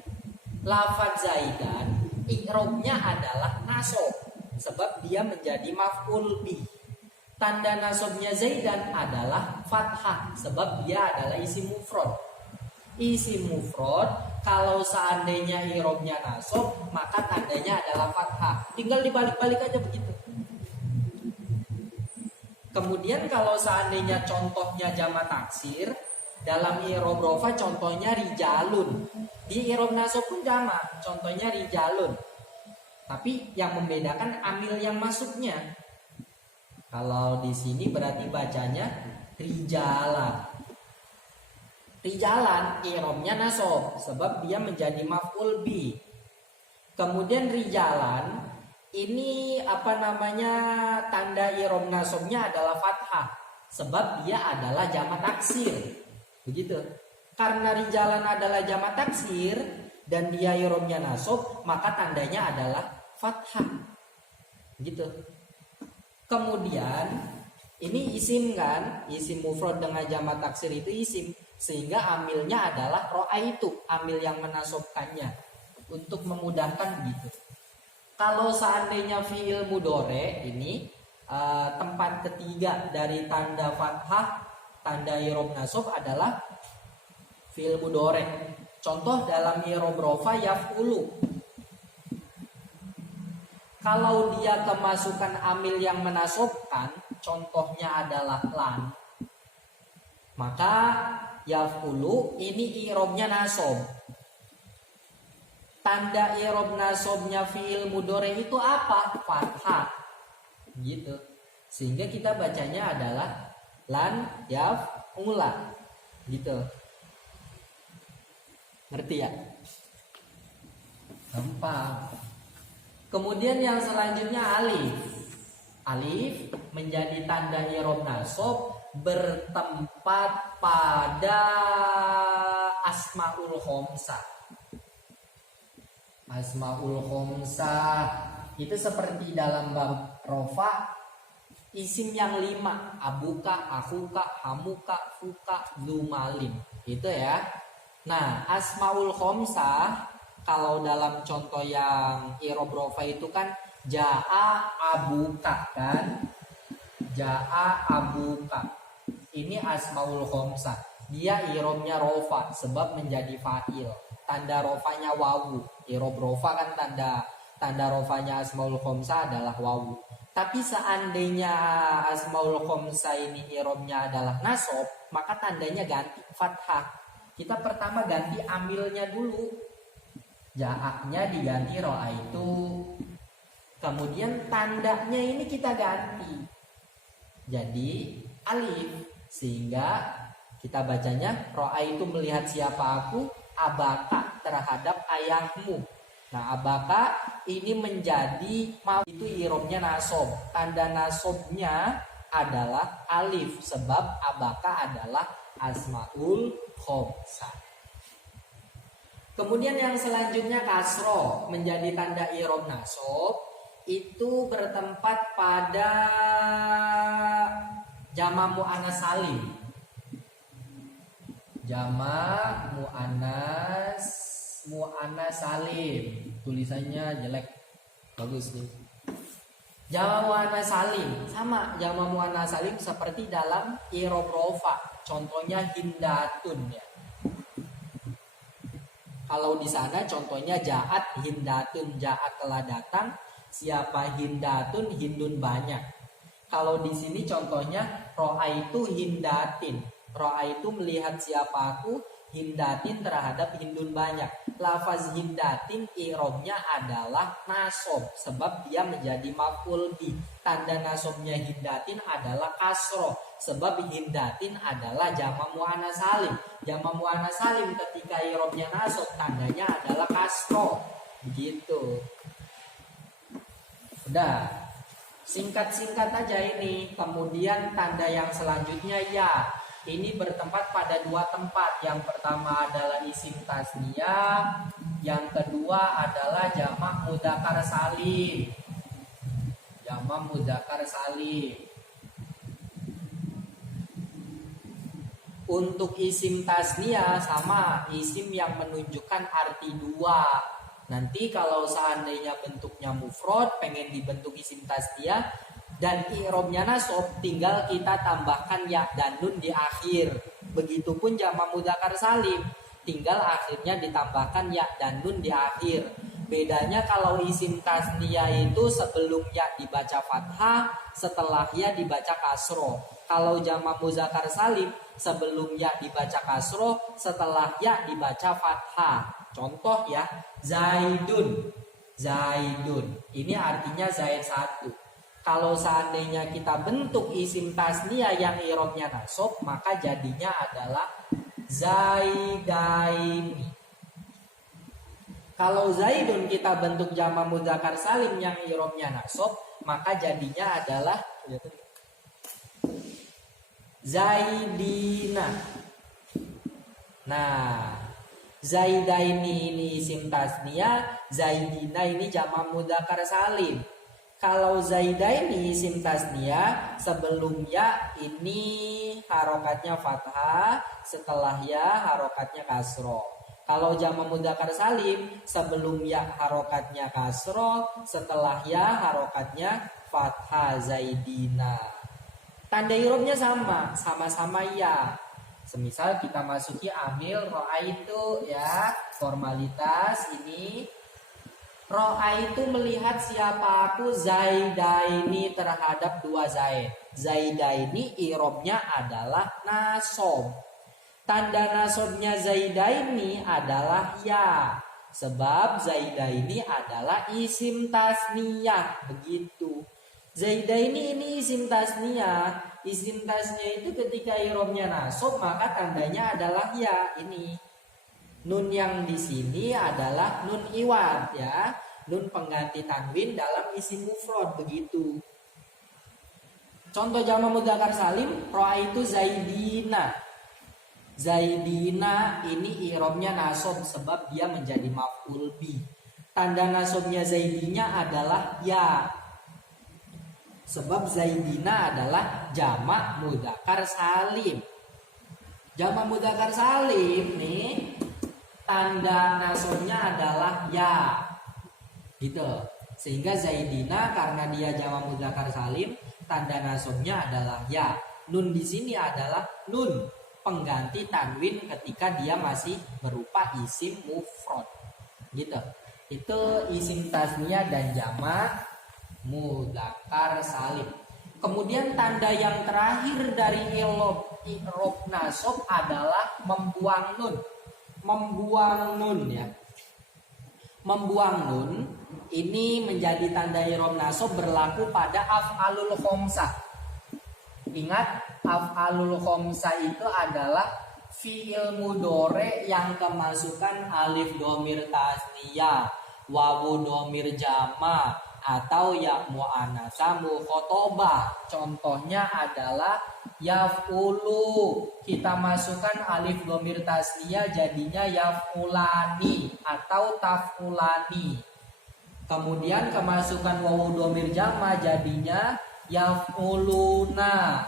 Lafaz Zaidan i'robnya adalah nasab sebab dia menjadi maf'ul bih. Tanda nasabnya Zaidan adalah fathah sebab dia adalah isim mufrad. Isim mufrad kalau seandainya i'robnya nasab maka tandanya adalah fathah. Tinggal dibalik-balik aja begitu. Kemudian kalau seandainya contohnya jamak taksir, dalam i'rob rofa contohnya rijalun. Di i'rob nasab pun jamak, contohnya rijalun. Tapi yang membedakan amil yang masuknya. Kalau di sini berarti bacanya rijalan. Rijalan i'robnya nasab sebab dia menjadi maf'ul bi. Kemudian rijalan ini tanda i'rob nasabnya adalah fathah sebab dia adalah jamak taksir. Begitu. Karena rijalan adalah jamak taksir dan dia i'robnya nasab, maka tandanya adalah fathah. Gitu. Kemudian ini isim kan, isim mufrad dengan jamak taksir itu isim, sehingga amilnya adalah ro'aitu, amil yang menasabkannya untuk memudahkan gitu. Kalau seandainya fi'il mudhari ini tempat ketiga dari tanda fathah, tanda i'rob nasab adalah fi'il mudhari. Contoh dalam i'rob rofa yaf'ulu. Kalau dia kemasukan amil yang menasabkan, contohnya adalah lan, maka yaf'ulu ini i'robnya nasab tanda i'rab nasobnya fiil mudhari itu apa? Fathah. Gitu. Sehingga kita bacanya adalah lan yaf'ula. Gitu. Ngerti ya? Gampang. Kemudian yang selanjutnya alif. Alif menjadi tanda i'rab nasab bertempat pada asmaul khamsah. Asmaul khamsah itu seperti dalam bab rofa, isim yang 5, abuka, akuka, hamuka, fuka, lumalim. Itu ya. Nah, asmaul khamsah kalau dalam contoh yang i'rab rofa itu kan jaa abuka kan? Jaa abuka. Ini asmaul khamsah. Dia i'rabnya rofa sebab menjadi fa'il. Tanda rofanya wawu. I'rab rofa kan tanda rofanya asmaul khamsah adalah wawu. Tapi seandainya asmaul khamsah ini i'rabnya adalah nasab, maka tandanya ganti fathah. Kita pertama ganti amilnya dulu. Ja'anya diganti ra'aitu. Kemudian tandanya ini kita ganti. Jadi alif. Sehingga kita bacanya ra'aitu melihat siapa aku, abaka terhadap ayahmu. Nah, abaka ini menjadi itu i'rabnya nasab. Tanda nasabnya adalah alif sebab abaka adalah asmaul khamsah. Kemudian yang selanjutnya kasro menjadi tanda i'rab nasab itu bertempat pada jamak muannas salim. Jamak muannas salim. Tulisannya jelek. Bagus nih. Jamak muannas salim sama jamak muannas salim seperti dalam i'rab rofa. Contohnya hindatun ya. Kalau di sana contohnya ja'at hindatun, ja'at telah datang. Siapa hindatun? Hindun banyak. Kalau di sini contohnya ro'aitu hindatin. Ro'aitu melihat siapa aku, hindatin terhadap hindun banyak. Lafaz hindatin i'rabnya adalah nasab sebab dia menjadi maf'ul bi. Tanda nasabnya hindatin adalah kasroh sebab hindatin adalah jamak muannas salim. Jamak muannas salim ketika i'rabnya nasab tandanya adalah kasroh. Begitu. Udah. Singkat-singkat aja ini. Kemudian tanda yang selanjutnya ya. Ini bertempat pada dua tempat. Yang pertama adalah isim tasniyah, yang kedua adalah jamak mudzakkar salim. Jamak mudzakkar salim. Untuk isim tasniyah sama isim yang menunjukkan arti dua. Nanti kalau seandainya bentuknya mufrad, pengen dibentuk isim tasniyah dan i'rabnya nasab, tinggal kita tambahkan ya dan nun di akhir. Begitupun jamak mudzakkar salim, tinggal akhirnya ditambahkan ya dan nun di akhir. Bedanya kalau isim tasniyah itu sebelum ya dibaca fathah, setelah ya dibaca kasroh. Kalau jamak mudzakkar salim sebelum ya dibaca kasroh, setelah ya dibaca fathah. Contoh ya, Zaidun. Zaidun. Ini artinya Zaid satu. Kalau seandainya kita bentuk isim tasniyah yang i'rabnya nasab, maka jadinya adalah Zaidaini. Kalau Zaidun kita bentuk jamak mudzakkar salim yang i'rabnya nasab, maka jadinya adalah Zaidina. Nah, Zaidaini ini isim tasniyah, Zaidina ini jamak mudzakkar salim. Kalau Zaidaini isim tasniyah, sebelum ya ini harokatnya fathah, setelah ya harokatnya kasroh. Kalau jamak mudzakkar salim, sebelum ya harokatnya kasroh, setelah ya harokatnya fathah. Zaidina. Tanda i'rabnya sama-sama ya. Semisal kita masuki amil ro'aitu ya, formalitas ini ro'aitu melihat siapa aku, Zaidaini terhadap dua Zaid. Zaidaini i'rabnya adalah nasab. Tanda nasabnya Zaidaini adalah ya. Sebab Zaidah ini adalah isim tasniyah. Begitu. Zaidah ini isim tasniyah. Isim tasniyah itu ketika i'rabnya nasab maka tandanya adalah ya. Ini nun yang di sini adalah nun iwad ya. Nun pengganti tanwin dalam isim mufrad. Begitu. Contoh jamak mudzakkar salim, ra'aitu zaidina. Zaidina ini i'rabnya nasab sebab dia menjadi maf'ul bi. Tanda nasabnya zaidinya adalah ya. Sebab zaidina adalah jamak mudzakkar salim. Jamak mudzakkar salim nih tanda nasabnya adalah ya. Gitu. Sehingga zaidina karena dia jamak mudzakkar salim, tanda nasabnya adalah ya. Nun di sini adalah nun pengganti tanwin ketika dia masih berupa isim mufrad. Gitu. Itu isim tasniyah dan jamak mudzakkar salim. Kemudian tanda yang terakhir dari i'rab nasab adalah membuang nun. Membuang nun ya. Membuang nun ini menjadi tanda i'rab nasab berlaku pada af'alul khamsah. Ingat, af'alul khamsah itu adalah fi'il mudhari yang kemasukan alif dhamir tasniyah, wawu dhamir jama, atau ya muannatsa mukhatabah. Contohnya adalah yaf'ulu. Kita masukkan alif dhamir tasniyah jadinya yaf'ulani atau taf'ulani. Kemudian kemasukan wawu dhamir jama jadinya yaf'uluna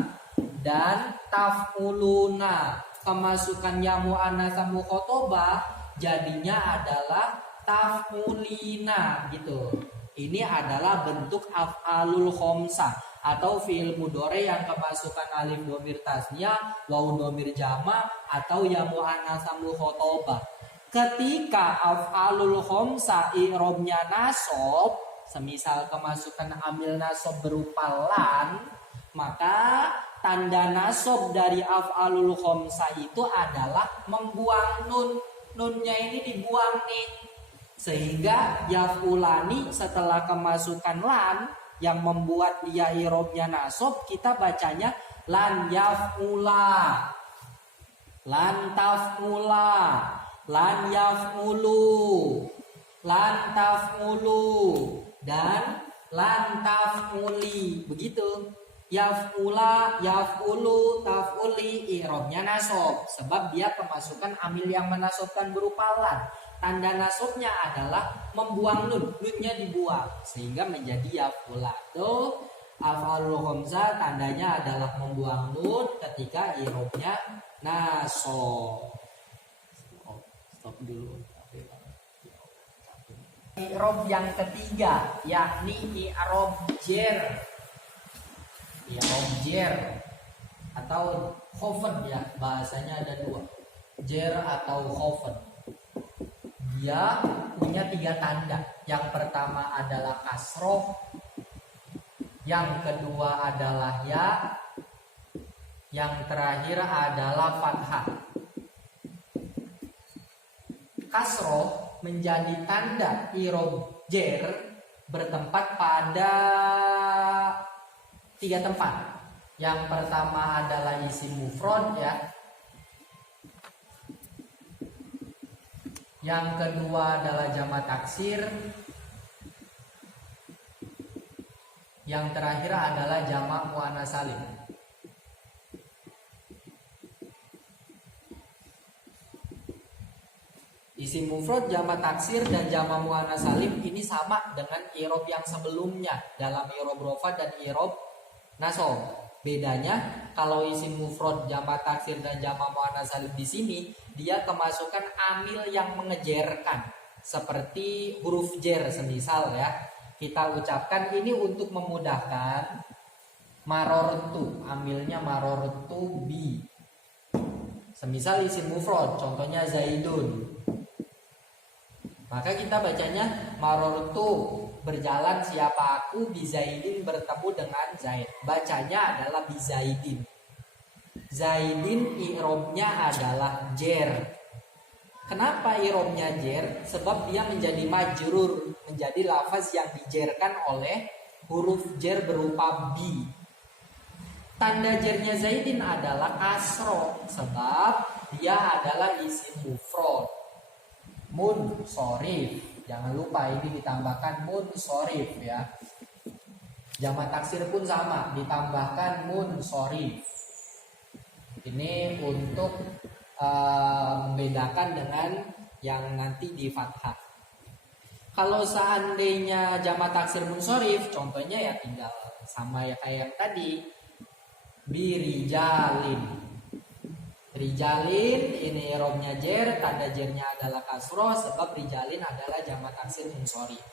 dan taf'uluna. Kemasukan ya muannatsa mukhatabah jadinya adalah taf'ulina gitu. Ini adalah bentuk af'alul khamsah atau fi'il mudhari yang kemasukan alif dhamir tasniyah, wawu dhamir jama atau ya muannatsa mukhatabah. Ketika af'alul khamsah i'rabnya nasab, semisal kemasukan amil nasab berupa lan, maka tanda nasab dari af'alul khamsah itu adalah membuang nun. Nunnya ini dibuang nih. Sehingga yaf'ulani setelah kemasukan lan yang membuat dia i'rabnya nasab, kita bacanya lan yaf'ula, lan taf'ula, lan yaf'ulu, lan taf'ulu, dan lan taf'uli. Begitu. Yaf'ula, yaf'ulu, taf'uli i'rabnya nasab sebab dia kemasukan amil yang menasabkan berupa lan. Tanda nasabnya adalah membuang nun, nunnya dibuang sehingga menjadi yaf'ula. Tuh af'alul khamsah tandanya adalah membuang nun ketika i'rabnya nasab. Stop dulu. I'rab yang ketiga yakni i'rab jar. I'rab jar atau khafd ya, bahasanya ada dua. Jar atau khafd. Dia punya 3 tanda. Yang pertama adalah kasroh, yang kedua adalah ya, yang terakhir adalah fathah. Kasroh menjadi tanda i'rab jar bertempat pada 3 tempat. Yang pertama adalah isim mufrad ya. Yang kedua adalah jamak taksir. Yang terakhir adalah jamak muannats salim. Isim mufrad, jamak taksir, dan jamak muannats salim ini sama dengan i'rab yang sebelumnya dalam i'rab rafa dan i'rab nasab. Bedanya kalau isim mufrad, jamak taksir, dan jamak muannats salim di sini dia kemasukan amil yang mengejerkan seperti huruf jar semisal ya. Kita ucapkan ini untuk memudahkan marortu, amilnya marortu bi. Semisal isim mufrad, contohnya zaidun. Maka kita bacanya marortu, berjalan siapa aku, bizaidin, bertemu dengan Zaid. Bacanya adalah bizaidin. Zaidin i'rabnya adalah jar. Kenapa irobnya jer? Sebab dia menjadi majrur, menjadi lafaz yang dijerkan oleh huruf jer berupa bi. Tanda jernya Zaidin adalah kasro, sebab dia adalah isim mufrad. Munsorif. Jangan lupa ini ditambahkan munsorif ya. Jamak taksir pun sama, ditambahkan munsorif. Ini untuk membedakan dengan yang nanti di fathah. Kalau seandainya jamak taksir munsorif, contohnya ya tinggal sama ya kayak yang tadi, birijalin. Rijalin ini romnya jer, tanda jernya adalah kasroh sebab rijalin adalah jamak taksir munsorif.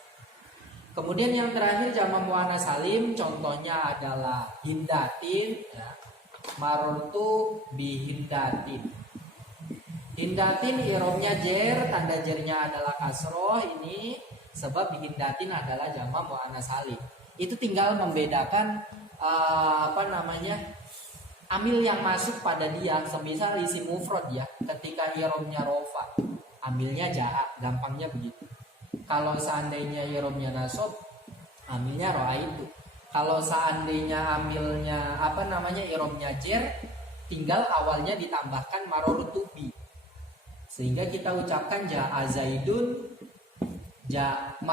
Kemudian yang terakhir jamak muannats salim, contohnya adalah hindatin ya. Marortu bihindatin. Hindatin iromnya jer, tanda jernya adalah kasroh ini sebab hindatin adalah jamak muannats salim. Itu tinggal membedakan amil yang masuk pada dia. Semisal isim mufrad ya, ketika iromnya rofa, amilnya jaa, gampangnya begitu. Kalau seandainya iromnya nasab, amilnya ro'aitu. Kalau seandainya amilnya iromnya jer, tinggal awalnya ditambahkan marortu bi. Sehingga kita ucapkan ja'a zaidun,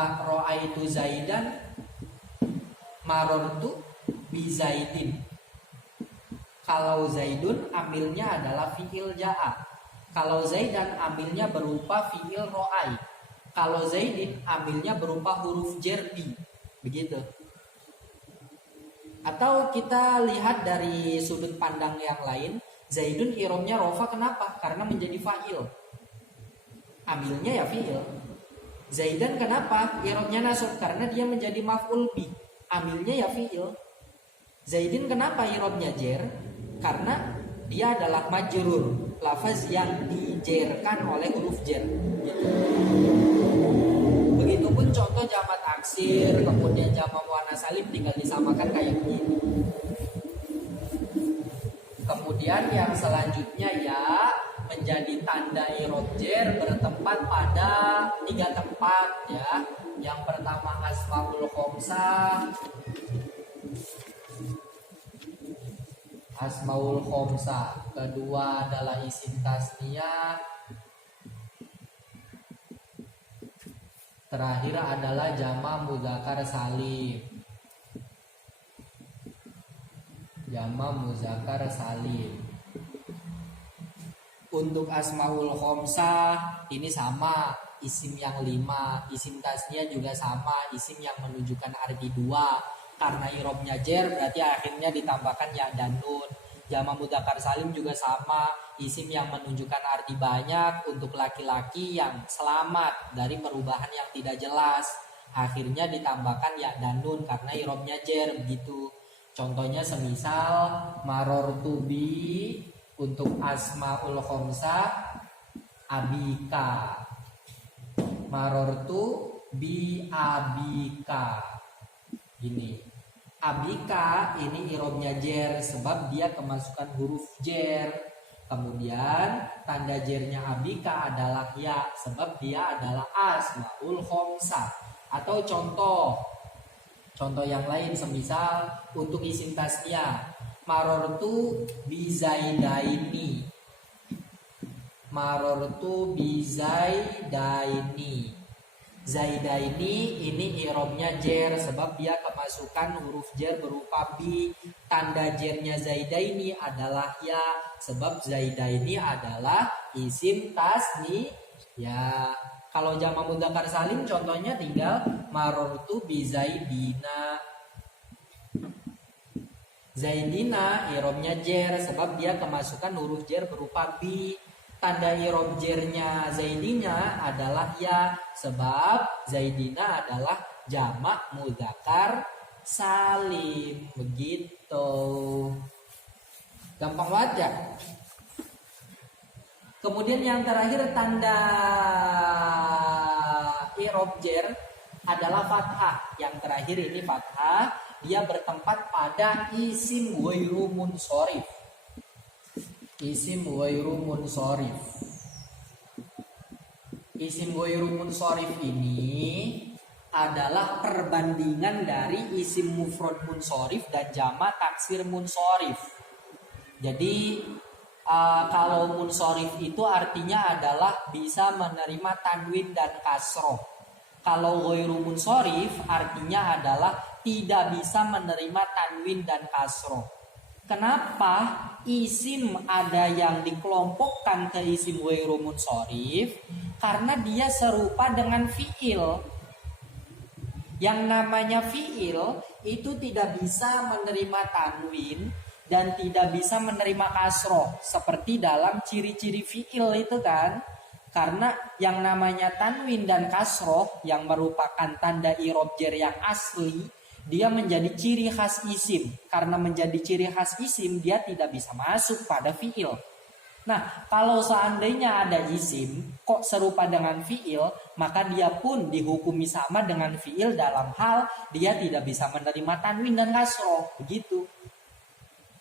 ro'aitu zaidan, marortu bi zaidin. Kalau zaidun amilnya adalah fi'il ja'a. Kalau zaidan amilnya berupa fi'il ro'ai. Kalau zaidin amilnya berupa huruf jer bi. Begitu. Atau kita lihat dari sudut pandang yang lain, zaidun iromnya rofa kenapa? Karena menjadi fa'il. Amilnya ya fi'il. Zaidan kenapa? Irobnya nasab karena dia menjadi maf'ul bi. Amilnya ya fi'il. Zaidin kenapa irobnya jer? Karena dia adalah majrur, lafaz yang dijerkan oleh huruf jer. Begitupun contoh jamak taksir, kemudian jamak muannats salim tinggal disamakan kayak begini. Kemudian yang selanjutnya ya menjadi tanda irob jer bertempat pada 3 tempat ya. Yang pertama asmaul khomsah. Asmaul khomsah. Kedua adalah isim tasniyah. Terakhir adalah jamak mudzakkar salim. Jamak mudzakkar salim. Untuk asmaul khomsah ini sama, isim yang 5, isim tasniyah juga sama, isim yang menunjukkan arti 2. Karena irobnya jer berarti akhirnya ditambahkan ya dan nun. Jamak mudzakkar salim juga sama, isim yang menunjukkan arti banyak untuk laki-laki yang selamat dari perubahan yang tidak jelas. Akhirnya ditambahkan ya dan nun karena irobnya jer begitu. Contohnya semisal marortu bi untuk asmaul khomsah abika. Marortu bi abika. Gini. Abika ini irobnya jer sebab dia kemasukan huruf jer. Kemudian tanda jernya abika adalah ya sebab dia adalah asmaul khomsah. Atau contoh yang lain semisal untuk isim tasniyah marortu bizaidaini. Marortu bizaidaini. Zaidaini ini irobnya jer sebab dia kemasukan huruf jer berupa bi. Tanda jernya zaidaini adalah ya sebab zaidaini adalah isim tasni ya. Kalau jamak mudzakkar salim contohnya tinggal marortu bi zaidina. Zaidina irobnya jer sebab dia kemasukan huruf jer berupa bi. Tanda irob jernya zaidinya adalah ya sebab zaidina adalah jamak mudzakkar salim. Begitu. Gampang banget ya. Kemudian yang terakhir tanda irob jer adalah fathah. Yang terakhir ini fathah, dia bertempat pada isim ghairu munsharif. Isim ghairu munsharif. Isim ghairu munsharif ini adalah perbandingan dari isim mufrad munsharif dan jamak taksir munsharif. Jadi kalau munsharif itu artinya adalah bisa menerima tanwin dan kasroh. Kalau ghairu munsharif artinya adalah tidak bisa menerima tanwin dan kasroh. Kenapa isim ada yang dikelompokkan ke isim ghairu munsharif? Karena dia serupa dengan fiil. Yang namanya fiil itu tidak bisa menerima tanwin dan tidak bisa menerima kasroh. Seperti dalam ciri-ciri fiil itu kan. Karena yang namanya tanwin dan kasroh yang merupakan tanda i'rab jar yang asli, dia menjadi ciri khas isim. Karena menjadi ciri khas isim, dia tidak bisa masuk pada fiil. Nah, kalau seandainya ada isim kok serupa dengan fiil, maka dia pun dihukumi sama dengan fiil dalam hal dia tidak bisa menerima tanwin dan kasroh. Begitu.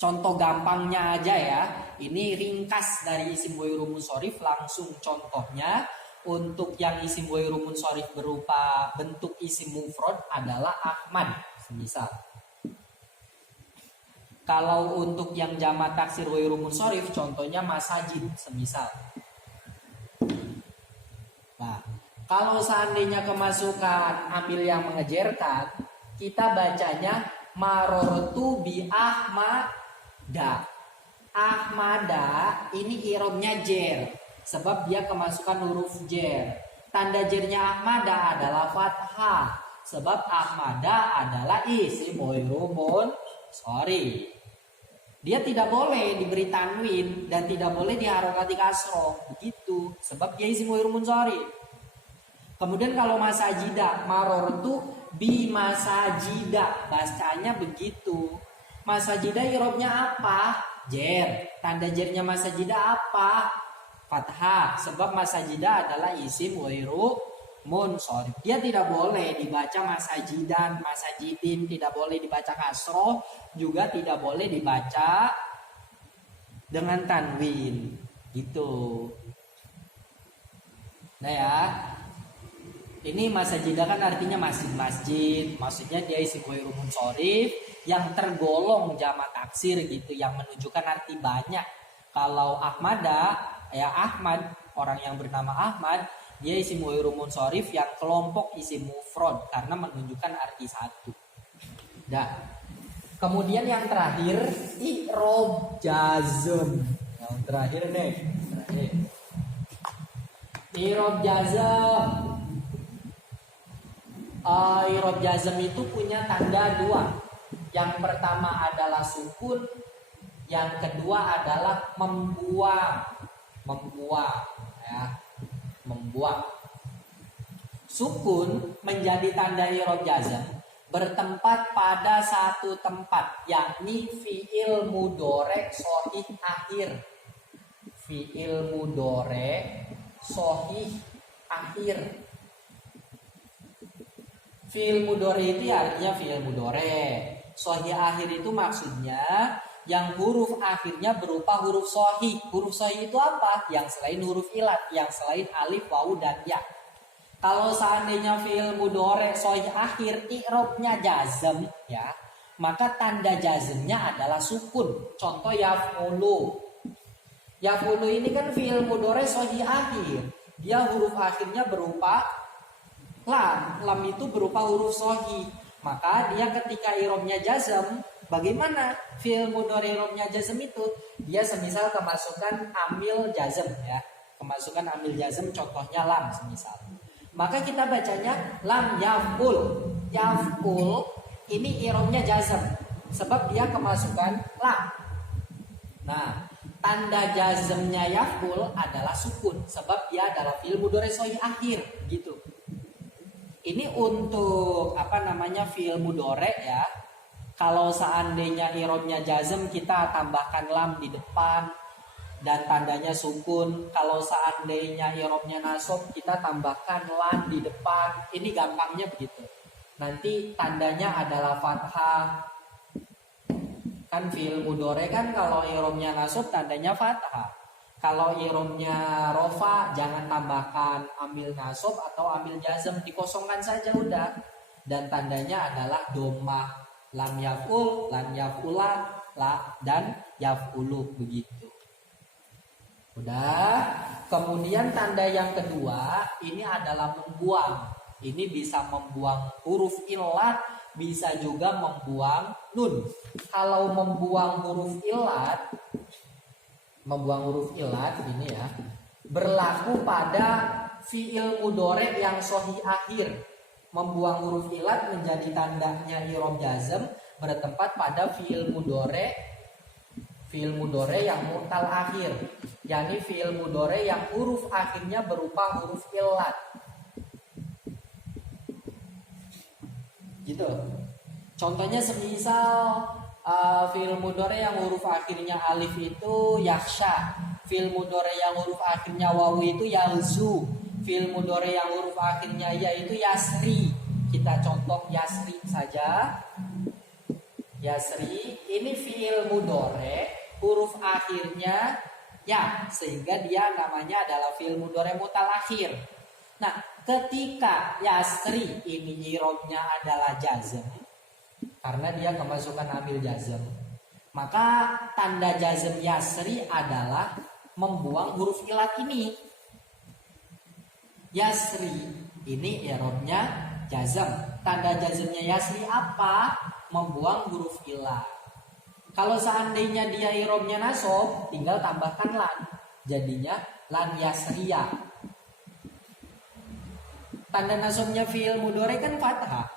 Contoh gampangnya aja ya. Ini ringkas dari isim ghairu munsharif, langsung contohnya. Untuk yang isim ghairu munsharif berupa bentuk isim mufrad adalah Ahmad, semisal. Kalau untuk yang jamak taksir ghairu munsharif contohnya masajid, semisal. Nah, kalau seandainya kemasukan amil yang mengejerkan, kita bacanya marortu bi Ahmada. Ahmada ini i'rabnya jer, sebab dia kemasukan huruf jer. Tanda jernya Ahmada adalah fathah, sebab Ahmada adalah isim ghairu munsharif. Dia tidak boleh diberi tanwin dan tidak boleh diharokati kasroh, begitu, sebab dia isim ghairu munsharif. Kemudian kalau masajida, marortu bi masajida, bacanya begitu. Masajida i'rabnya apa? Jer. Tanda jernya masajida apa? Fathah, sebab masajida adalah isim ghairu munsharif. Dia tidak boleh dibaca masajidan, masajidin, tidak boleh dibaca kasroh, juga tidak boleh dibaca dengan tanwin, gitu. Nah ya, ini masajidah kan artinya masjid, maksudnya dia isim ghairu munsharif yang tergolong jamak taksir gitu, yang menunjukkan arti banyak. Kalau Ahmada, ya Ahmad, orang yang bernama Ahmad, dia isim ghairu munsharif yang kelompok isim mufrad karena menunjukkan arti satu. Dah. Kemudian yang terakhir i'rab jazm. Yang terakhir nih, i'rab jazm. I'rab jazm itu punya tanda dua. Yang pertama adalah sukun, yang kedua adalah membuang, ya. Membuang. Sukun menjadi tanda i'rab jazm bertempat pada satu tempat, yakni fi'il mudhari' shahih akhir. Fi'il mudhari' shahih akhir. Fi'il mudhari' itu artinya fi'il mudhari'. Shahih akhir itu maksudnya yang huruf akhirnya berupa huruf shahih. Huruf shahih itu apa? Yang selain huruf ilat, yang selain alif, wawu, dan ya. Kalau seandainya fi'il mudhari' shahih akhir i'rabnya jazm ya, maka tanda jazmnya adalah sukun. Contoh yaf'ulu. Yaf'ulu ini kan fi'il mudhari' shahih akhir. Dia huruf akhirnya berupa lam. Lam itu berupa huruf shahih. Maka dia ketika i'rabnya jazm, bagaimana fi'il mudhari' i'rabnya jazm itu? Dia semisal kemasukan amil jazm ya. Kemasukan amil jazm contohnya lam semisal. Maka kita bacanya lam yaf'ul. Yaf'ul ini i'rabnya jazm sebab dia kemasukan lam. Nah, tanda jazmnya yaf'ul adalah sukun sebab dia adalah fi'il mudhari' shahih akhir gitu. Ini untuk fi'il mudhari' ya. Kalau seandainya i'rabnya jazm kita tambahkan lam di depan dan tandanya sukun. Kalau seandainya i'rabnya nasab kita tambahkan lam di depan. Ini gampangnya begitu. Nanti tandanya adalah fathah. Kan fi'il mudhari' kan kalau i'rabnya nasab tandanya fathah. Kalau irobnya rofa jangan tambahkan amil nasob atau amil jazm, dikosongkan saja udah. Dan tandanya adalah domah, lam yaf'ul, lam yaf'ula, la dan yaf'ulu begitu. Udah. Kemudian tanda yang kedua ini adalah membuang. Ini bisa membuang huruf illat, bisa juga membuang nun. Kalau membuang huruf illat ini ya, berlaku pada fiil mudhari yang sahih akhir. Membuang huruf illat menjadi tandanya i'rab jazm bertempat pada fiil mudhari yang mu'tal akhir, yakni fiil mudhari yang huruf akhirnya berupa huruf illat. Gitu. Contohnya semisal fiil mudhari yang huruf akhirnya alif itu yakhsha, fiil mudhari yang huruf akhirnya wawu itu yalzu, fiil mudhari yang huruf akhirnya ya itu yasri. Kita contoh yasri saja. Yasri ini fiil mudhari huruf akhirnya ya, sehingga dia namanya adalah fiil mudhari mu'tal akhir. Nah, ketika yasri ini i'rabnya adalah jazm, karena dia kemasukan amil jazm, maka tanda jazm yasri adalah membuang huruf illat ini. Yasri ini i'rabnya jazm. Tanda jazmnya yasri apa? Membuang huruf illat. Kalau seandainya dia i'rabnya nasob, tinggal tambahkan lan. Jadinya lan yasriya. Tanda nasobnya fiil mudhari kan fathah.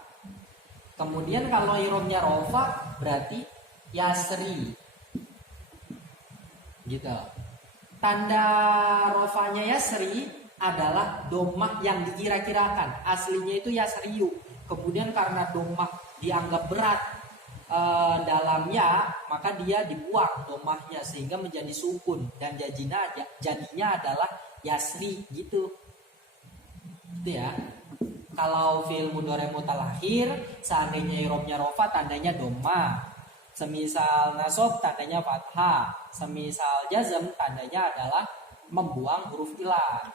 Kemudian kalau i'rabnya rofa berarti yasri. Gitu. Tanda rofanya yasri adalah domah yang dikira-kirakan. Aslinya itu yasriyu. Kemudian karena domah dianggap berat dalamnya, maka dia dibuang domahnya sehingga menjadi sukun dan jadinya adalah yasri gitu. Gitu ya. Kalau fiil mudhari mu'tal akhir, seandainya i'rabnya rofa tandanya domah. Semisal nasob tandanya fathah. Semisal jazm tandanya adalah membuang huruf illat.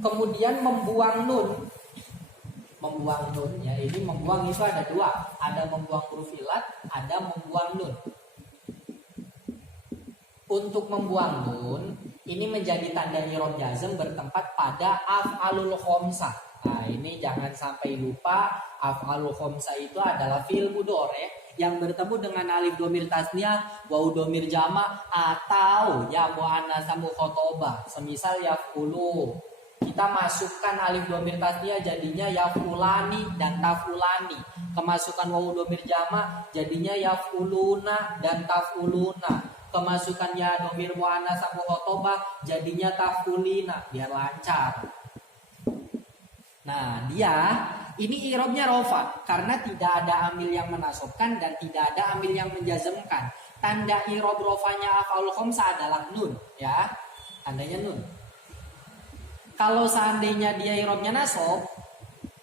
Kemudian membuang nun. Membuang nun ya, ini membuang itu ada dua. Ada membuang huruf illat, ada membuang nun. Untuk membuang nun, ini menjadi tanda i'rab jazm bertempat pada af'alul khamsah. Nah, ini jangan sampai lupa, af'alul khamsah itu adalah fi'il mudhari yang bertemu dengan alif dhamir tasniyah, wawu dhamir jama' atau ya muannats mukhatabah. Semisal yaf'ulu. Kita masukkan alif dhamir tasniyah jadinya yaf'ulani dan taf'ulani. Kemasukan wawu dhamir jama' jadinya yaf'uluna dan taf'uluna. Kemasukan ya dhamir muannats mukhatabah jadinya taf'ulina, biar lancar. Nah, dia ini i'rabnya rofa karena tidak ada amil yang menasobkan dan tidak ada amil yang menjazmkan. Tanda i'rab rofanya af'alul khamsah adalah nun, ya. Tandanya nun. Kalau seandainya dia i'rabnya nasob,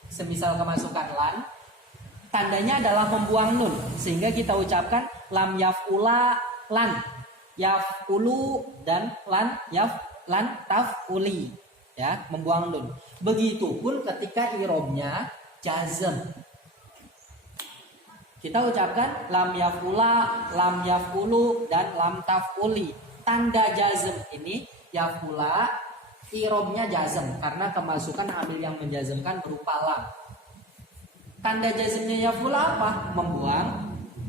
semisal kemasukan lan, tandanya adalah membuang nun, sehingga kita ucapkan lam yaf'ula lan, yaf'ulu dan lan taf'uli, ya, membuang nun. Begitupun ketika i'rabnya jazm. Kita ucapkan lam yaf'ula, lam yaf'ulu dan lam taf'uli. Tanda jazm ini yaf'ula i'rabnya jazm karena kemasukan amil yang menjazmkan berupa lam. Tanda jazmnya yaf'ula apa? Membuang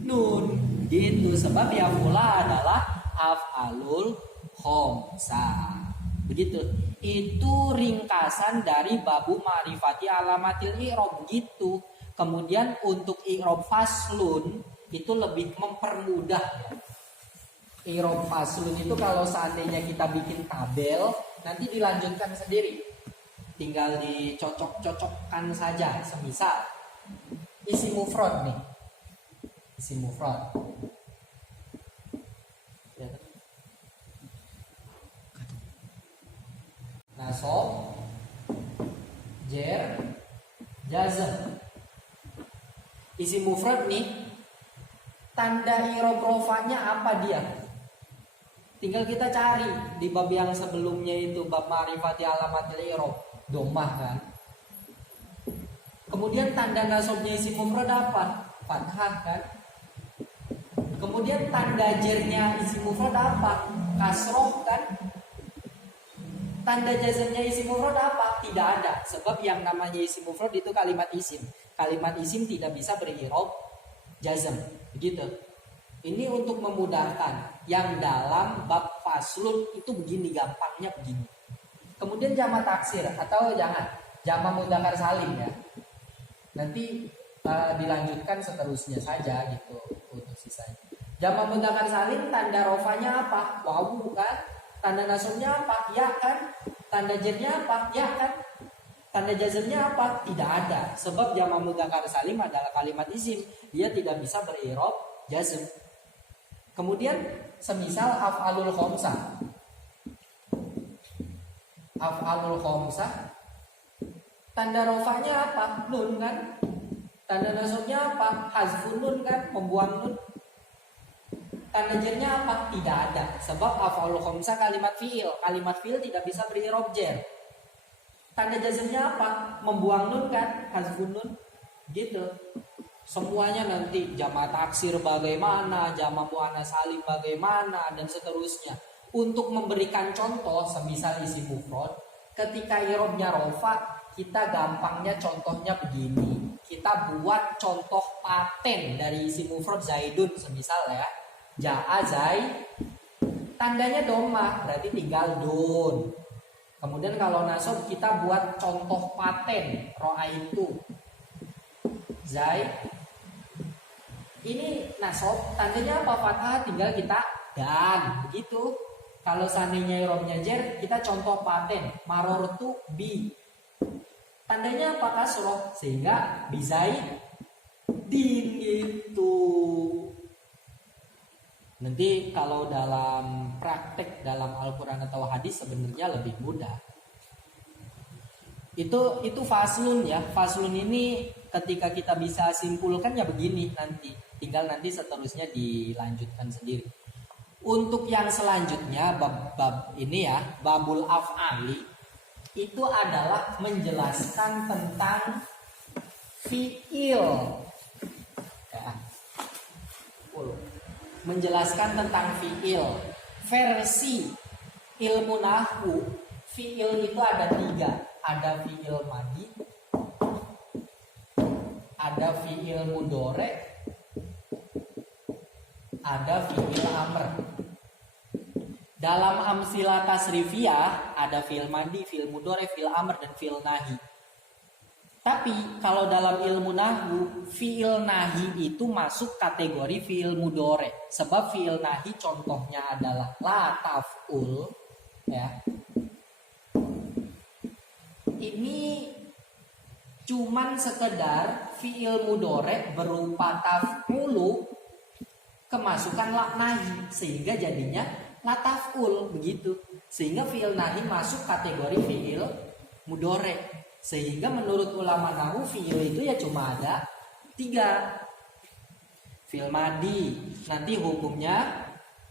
nun. Gitu, sebab yaf'ula adalah af'alul khamsah. Begitu. Itu ringkasan dari babu ma'rifati alamatil i'rab gitu. Kemudian untuk i'rab faslun itu lebih mempermudah. I'rab faslun itu kalau seandainya kita bikin tabel, nanti dilanjutkan sendiri. Tinggal dicocok-cocokkan saja. Semisal isi mufrad nih. Isi mufrad. Nasob, jer, jazm. Isi mufrad nih, tanda i'rab rofanya apa dia? Tinggal kita cari di bab yang sebelumnya itu bab ma'rifati alamatil i'rab, domah kan. Kemudian tanda nasabnya isim mufrad apa? Fathah kan. Kemudian tanda jernya isim mufrad apa? Kasroh kan. Tanda jazmnya isim mufrad apa? Tidak ada. Sebab yang namanya isim mufrad itu kalimat isim. Kalimat isim tidak bisa beri'rab jazm. Begitu. Ini untuk memudahkan. Yang dalam bab faslun itu begini, gampangnya begini. Kemudian jamak taksir atau jangan jamak mudzakkar salim ya. Nanti dilanjutkan seterusnya saja gitu untuk sisanya. Jamak mudzakkar salim tanda rofanya apa? Wawu kan? Tanda nasabnya apa? Ya kan? Tanda jernya apa? Ya kan? Tanda jazmnya apa? Tidak ada. Sebab jamak mudzakkar salim adalah kalimat isim, dia tidak bisa beri'rab jazm. Kemudian semisal af'alul khamsah. Af'alul khamsah tanda rofanya apa? Nun kan? Tanda nasabnya apa? Hazfun nun kan? Membuang nun. Tanda jernya apa? Tidak ada. Sebab af'alul khamsah kalimat fi'il. Kalimat fi'il tidak bisa beri'rab jer. Tanda jazmnya apa? Membuang nun kan? Hazfun nun. Gitu. Semuanya nanti jamak taksir bagaimana, jamak muannats salim bagaimana, dan seterusnya. Untuk memberikan contoh semisal isim mufrad, ketika i'rabnya rofa, kita gampangnya contohnya begini. Kita buat contoh paten dari isim mufrad Zaidun semisal ya. Ja'a Zaid. Tandanya domah, berarti tinggal dun. Kemudian kalau nasab kita buat contoh paten ro'aitu. Zaid. Ini nasab, tandanya apa? Fathah, tinggal kita dan begitu. Kalau seandainya i'rabnya jer, kita contoh paten marortu bi. Tandanya apa? Kasroh, sehingga bizaid din gitu. Nanti kalau dalam praktek dalam Al-Quran atau hadis sebenarnya lebih mudah. Itu faslun ya. Faslun ini ketika kita bisa simpulkan ya begini nanti. Tinggal nanti seterusnya dilanjutkan sendiri. Untuk yang selanjutnya bab ini ya, babul af'ali, itu adalah menjelaskan tentang fi'il ya. Menjelaskan tentang fi'il. Versi ilmu nahwu, fi'il itu ada 3. Ada fi'il madi, ada fi'il mudhari', ada fi'il amr. Dalam amsilah tasrifiyah ada fi'il madi, fi'il mudhari', fi'il amr, dan fi'il nahi. Tapi kalau dalam ilmu nahwu, fi'il nahi itu masuk kategori fi'il mudhari'. Sebab fi'il nahi contohnya adalah la taf'ul ya. Ini cuman sekedar fi'il mudhari' berupa taf'ulu kemasukan la nahi, sehingga jadinya la taf'ul begitu. Sehingga fi'il nahi masuk kategori fi'il mudhari'. Sehingga menurut ulama nahwu fi'il itu ya cuma ada 3. Fi'il madi nanti hukumnya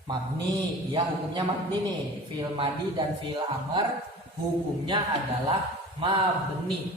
mabni, ya hukumnya mabni nih. Fi'il madi dan fi'il amr hukumnya adalah mabni.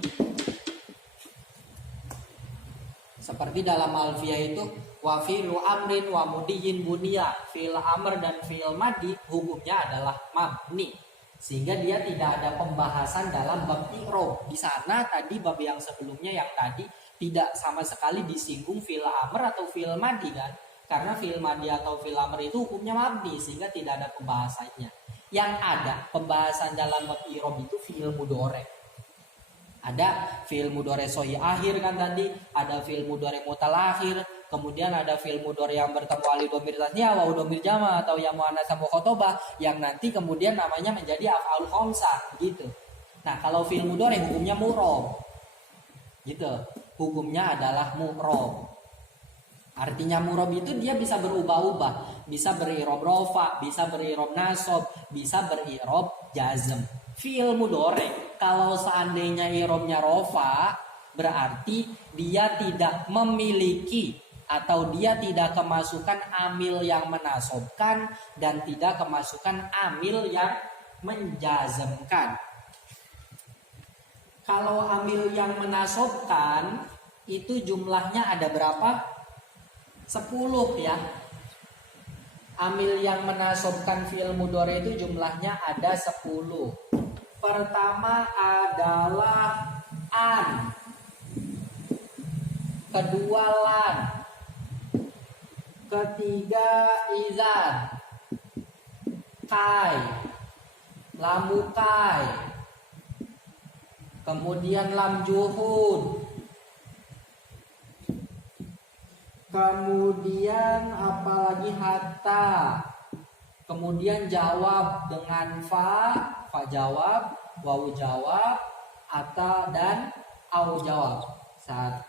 Seperti dalam alfiyah itu wa fi'lu amrin wa mudiyin bunia. Fi'il amr dan fi'il madi hukumnya adalah mabni. Sehingga dia tidak ada pembahasan dalam bab i'rab. Di sana tadi bab yang sebelumnya yang tadi tidak sama sekali disinggung fi'il amr atau fi'il madi kan? Karena fi'il madi atau fi'il amr itu hukumnya mabni, sehingga tidak ada pembahasannya. Yang ada pembahasan dalam bab i'rab itu fi'il mudhari'. Ada fi'il mudhari' sahih akhir kan tadi, ada fi'il mudhari' mutalakhir, kemudian ada fi'il mudhari' yang bertemu alif dhamir tasniyah wa dhamir jama' atau yang muannats mukhatabah yang nanti kemudian namanya menjadi af'al khamsah gitu. Nah, kalau fi'il mudhari' hukumnya mu'rab. Gitu. Hukumnya adalah mu'rab. Artinya mu'rab itu dia bisa berubah-ubah, bisa beri'rab rafa, bisa beri'rab nasab, bisa beri'rab jazm. Fi'il mudhari' kalau seandainya i'rabnya rafa berarti dia tidak memiliki atau dia tidak kemasukan amil yang menasobkan dan tidak kemasukan amil yang menjazmkan. Kalau amil yang menasobkan itu jumlahnya ada berapa? 10 ya. Amil yang menasobkan fi'il mudhari itu jumlahnya ada 10. Pertama adalah an, kedua lan, ketiga idzan, kai, lamu kai, kemudian lam juhud, kemudian apalagi hatta, kemudian jawab dengan fa jawab, wawu jawab, ata dan au jawab. 1,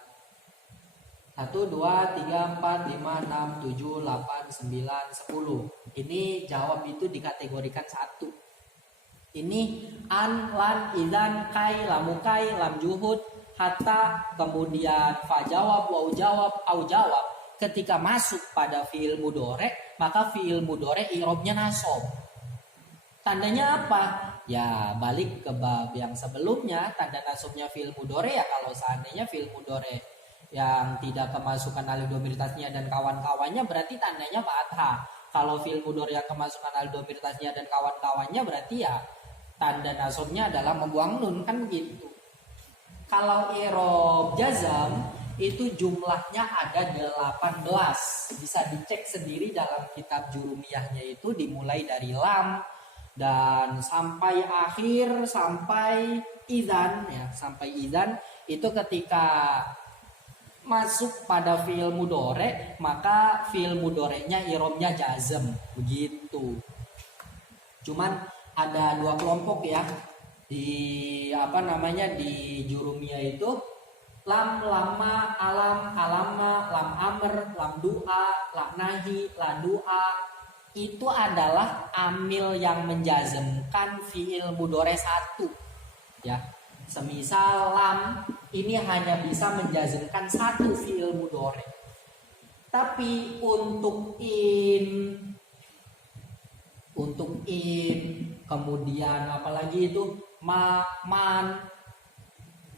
2, 3, 4, 5, 6, 7, 8, 9, 10. Ini jawab itu dikategorikan 1. Ini an, lan, idzan, kai, lamu kai, lam juhud, hatta, kemudian fa jawab, wawu jawab, au jawab. Ketika masuk pada fi'il mudhari, maka fi'il mudhari i'rabnya nasab. Tandanya apa? Ya balik ke bab yang sebelumnya, tanda nasabnya fi'il mudhari ya kalau seandainya fi'il mudhari yang tidak kemasukan alif dhamir tasnya dan kawan-kawannya berarti tandanya fathah. Kalau fi'il mudhari yang kemasukan alif dhamir tasnya dan kawan-kawannya berarti ya tanda nasabnya adalah membuang nun, kan begitu. Kalau i'rab jazam itu jumlahnya ada 18. Bisa dicek sendiri dalam kitab jurumiyahnya, itu dimulai dari lam dan sampai akhir sampai idzan ya, sampai idzan itu ketika masuk pada fi'il mudhari maka fi'il mudhari'nya i'rabnya jazm begitu. Cuman ada 2 kelompok ya di di jurumiyah itu, lam, lama, alam, alama, lam amr, lam du'a, lam nahi, la du'a. Itu adalah amil yang menjazmkan fi'il mudhari 1 ya. Semisal lam ini hanya bisa menjazmkan 1 fi'il mudhari. Tapi untuk in, kemudian apalagi itu man,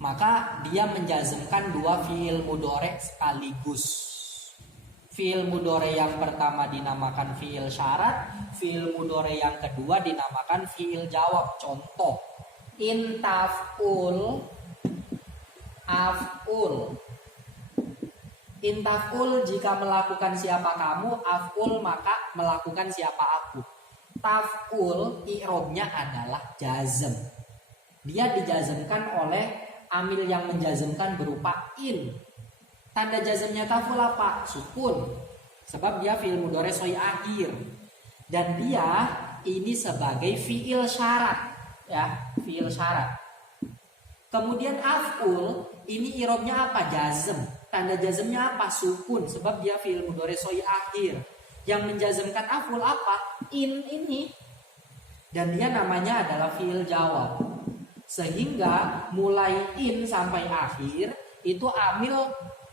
maka dia menjazmkan 2 fi'il mudhari sekaligus. Fi'il mudhari yang pertama dinamakan fi'il syarat, fi'il mudhari yang kedua dinamakan fi'il jawab. Contoh, in taf'ul, af'ul. In taf'ul jika melakukan siapa kamu, af'ul maka melakukan siapa aku. Taf'ul i'rabnya adalah jazm. Dia dijazmkan oleh amil yang menjazmkan berupa in. Tanda jazmnya taf'ul apa? Sukun. Sebab dia fi'il mudhari soi akhir. Dan dia ini sebagai fi'il syarat ya, fi'il syarat. Kemudian af'ul ini i'rabnya apa? Jazm. Tanda jazmnya apa? Sukun. Sebab dia fi'il mudhari soi akhir. Yang menjazmkan af'ul apa? In ini. Dan dia namanya adalah fi'il jawab. Sehingga mulai in sampai akhir itu amil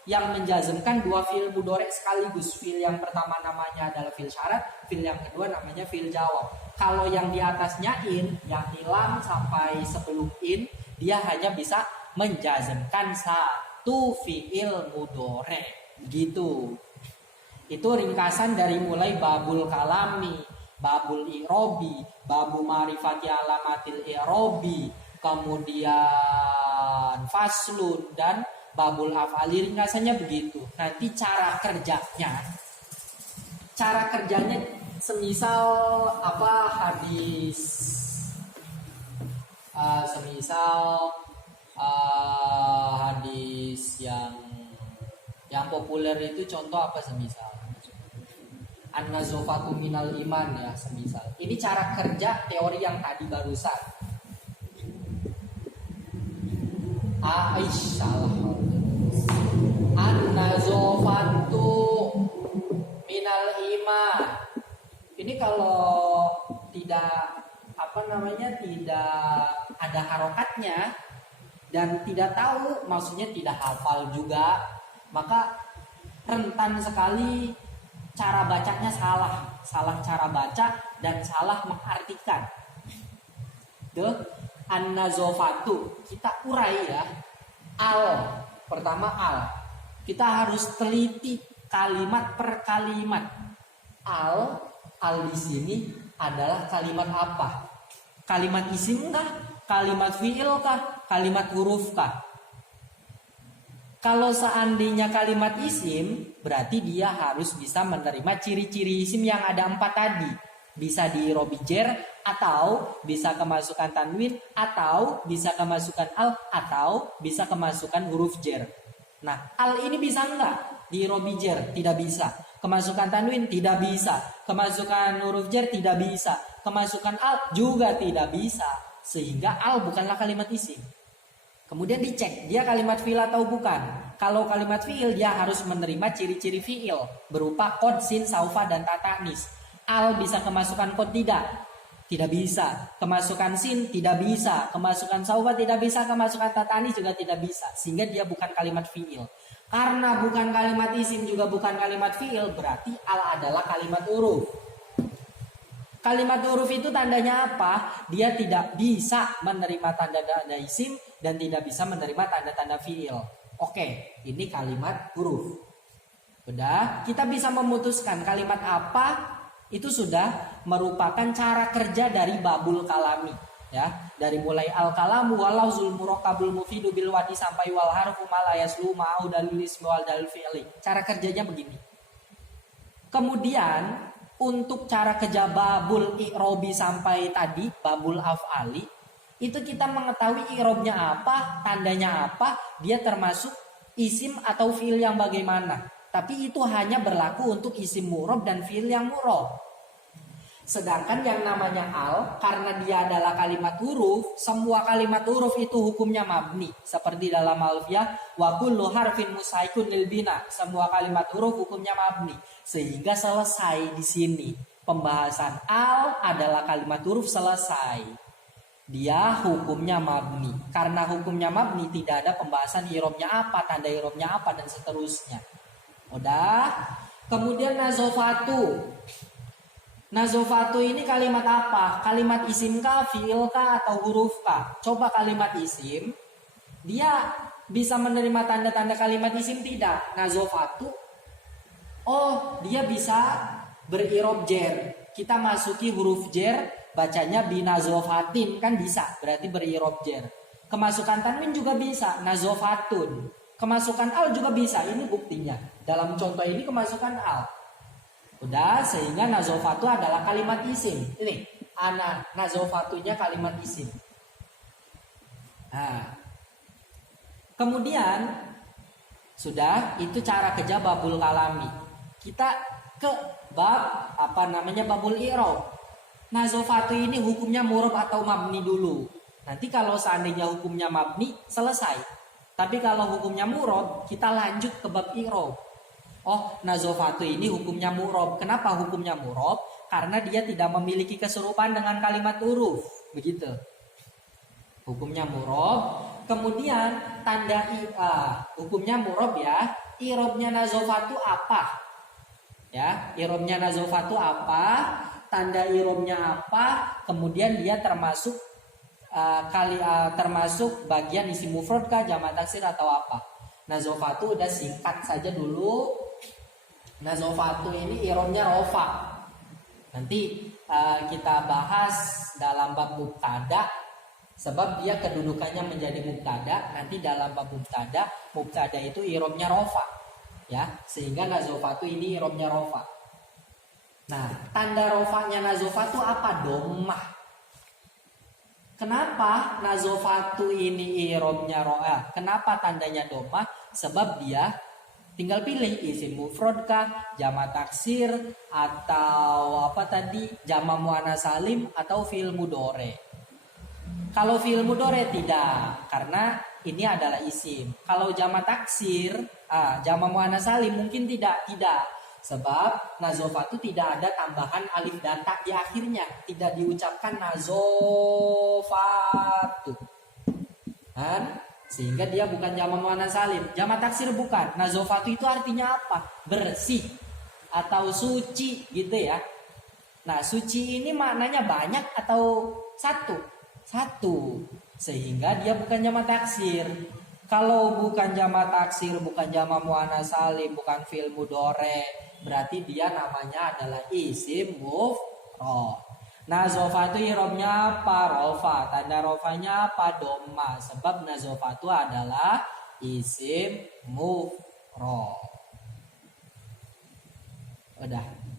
yang menjazmkan 2 fi'il mudhari sekaligus. Fi'il yang pertama namanya adalah fi'il syarat, fi'il yang kedua namanya fi'il jawab. Kalau yang di atasnya in, yang hilang sampai sebelum in, dia hanya bisa menjazmkan 1 fi'il mudhari. Gitu. Itu ringkasan dari mulai babul kalami, babul i'robi, babu ma'rifati alamatil i'robi, kemudian faslun dan babul af'ali. Ringkasannya begitu. Nanti cara kerjanya semisal hadis, hadis yang populer itu contoh apa semisal an-nazofatu minal iman ya semisal. Ini cara kerja teori yang tadi barusan. Aisyah an-nazofatu minal iman. Ini kalau tidak tidak ada harokatnya dan tidak tahu, maksudnya tidak hafal juga, maka rentan sekali cara bacanya salah cara baca dan salah mengartikan. Tuh, an-nazofatu kita urai ya. Al, pertama al. Kita harus teliti kalimat per kalimat. Al di sini adalah kalimat apa? Kalimat isim kah? Kalimat fi'il kah? Kalimat huruf kah? Kalau seandainya kalimat isim, berarti dia harus bisa menerima ciri-ciri isim yang ada 4 tadi. Bisa di robijer, atau bisa kemasukan tanwin, atau bisa kemasukan al, atau bisa kemasukan huruf jer. Nah, al ini bisa enggak di robijer? Tidak bisa. Kemasukan tanwin tidak bisa. Kemasukan huruf jer tidak bisa. Kemasukan al juga tidak bisa. Sehingga al bukanlah kalimat isim. Kemudian dicek dia kalimat fi'il atau bukan. Kalau kalimat fi'il dia harus menerima ciri-ciri fi'il berupa qad, sin, saufa dan tatanis. Al bisa kemasukan qad tidak? Tidak bisa. Kemasukan sin tidak bisa. Kemasukan saufa tidak bisa. Kemasukan tatanis juga tidak bisa. Sehingga dia bukan kalimat fi'il. Karena bukan kalimat isim juga bukan kalimat fi'il, berarti al adalah kalimat huruf. Kalimat huruf itu tandanya apa? Dia tidak bisa menerima tanda-tanda isim dan tidak bisa menerima tanda-tanda fi'il. Oke, ini kalimat huruf. Udah, kita bisa memutuskan kalimat apa itu sudah merupakan cara kerja dari babul kalami. Ya, dari mulai al-kalamu walau zul murokabul mufidu bil wadi sampai wal harfu malayaslu ma'u dalil ismi wal dalil fi'li. Cara kerjanya begini. Kemudian untuk cara kerja babul i'robi sampai tadi babul af'ali itu kita mengetahui i'robnya apa, tandanya apa, dia termasuk isim atau fi'il yang bagaimana. Tapi itu hanya berlaku untuk isim mu'rob dan fi'il yang mu'rob. Sedangkan yang namanya al, karena dia adalah kalimat huruf, semua kalimat huruf itu hukumnya mabni. Seperti dalam alfiyah, wa kullu harfin musaikun lil bina. Semua kalimat huruf hukumnya mabni. Sehingga selesai di sini. Pembahasan al adalah kalimat huruf selesai. Dia hukumnya mabni. Karena hukumnya mabni tidak ada pembahasan i'robnya apa, tanda i'robnya apa, dan seterusnya. Udah. Kemudian nazofatu. Nazofatu ini kalimat apa? Kalimat isim kah, fi'il kah, atau huruf kah? Coba kalimat isim, dia bisa menerima tanda-tanda kalimat isim tidak? Nazofatu, oh dia bisa berirob jer. Kita masuki huruf jer, bacanya binazofatin, kan bisa, berarti berirob jer. Kemasukan tanwin juga bisa, nazofatun. Kemasukan al juga bisa, ini buktinya. Dalam contoh ini kemasukan al. Udah, sehingga nazofatu adalah kalimat isim. Ini, nazofatunya kalimat isim. Nah, kemudian sudah itu cara kerja babul kalami. Kita ke bab babul i'rob. Nazofatu ini hukumnya mu'rob atau mabni dulu. Nanti kalau seandainya hukumnya mabni selesai. Tapi kalau hukumnya mu'rob kita lanjut ke bab i'rob. Oh, nazofatu ini hukumnya mu'rob. Kenapa hukumnya mu'rob? Karena dia tidak memiliki keserupaan dengan kalimat huruf. Begitu. Hukumnya mu'rob. Kemudian tanda hukumnya mu'rob ya. I'robnya nazofatu apa? Ya, i'robnya nazofatu apa? Tanda i'robnya apa? Kemudian dia termasuk termasuk bagian isim mufrad kah, jamak taksir atau apa? Nazofatu udah singkat saja dulu. Nazofatu ini i'robnya rofa. Nanti kita bahas dalam bab mubtada, sebab dia kedudukannya menjadi mubtada. Nanti dalam bab mubtada itu i'robnya rofa, ya, sehingga nazofatu ini i'robnya rofa. Nah, tanda rofanya nazofatu apa? Dommah. Kenapa nazofatu ini i'robnya rofa? Kenapa tandanya dommah? Sebab dia tinggal pilih isim mufrad kah, jamak taksir, atau jamak muannats salim, atau fi'il mudhari. Kalau fi'il mudhari tidak, karena ini adalah isim. Kalau jamak taksir, jamak muannats salim mungkin tidak. Sebab nazofatu tidak ada tambahan alif dan ta di akhirnya, tidak diucapkan nazofatu. Kan? Sehingga dia bukan jamak muannats salim. Jamak taksir bukan. Nazofatu itu artinya apa? Bersih atau suci gitu ya. Nah, suci ini maknanya banyak atau satu? Satu. Sehingga dia bukan jamak taksir. Kalau bukan jamak taksir, bukan jamak muannats salim, bukan fi'il mudhari, berarti dia namanya adalah isim mufrad. Nazofatu irobnya apa? Rofa. Tanda rofanya apa? Doma. Sebab nazofatu adalah isim mufrad. Udah.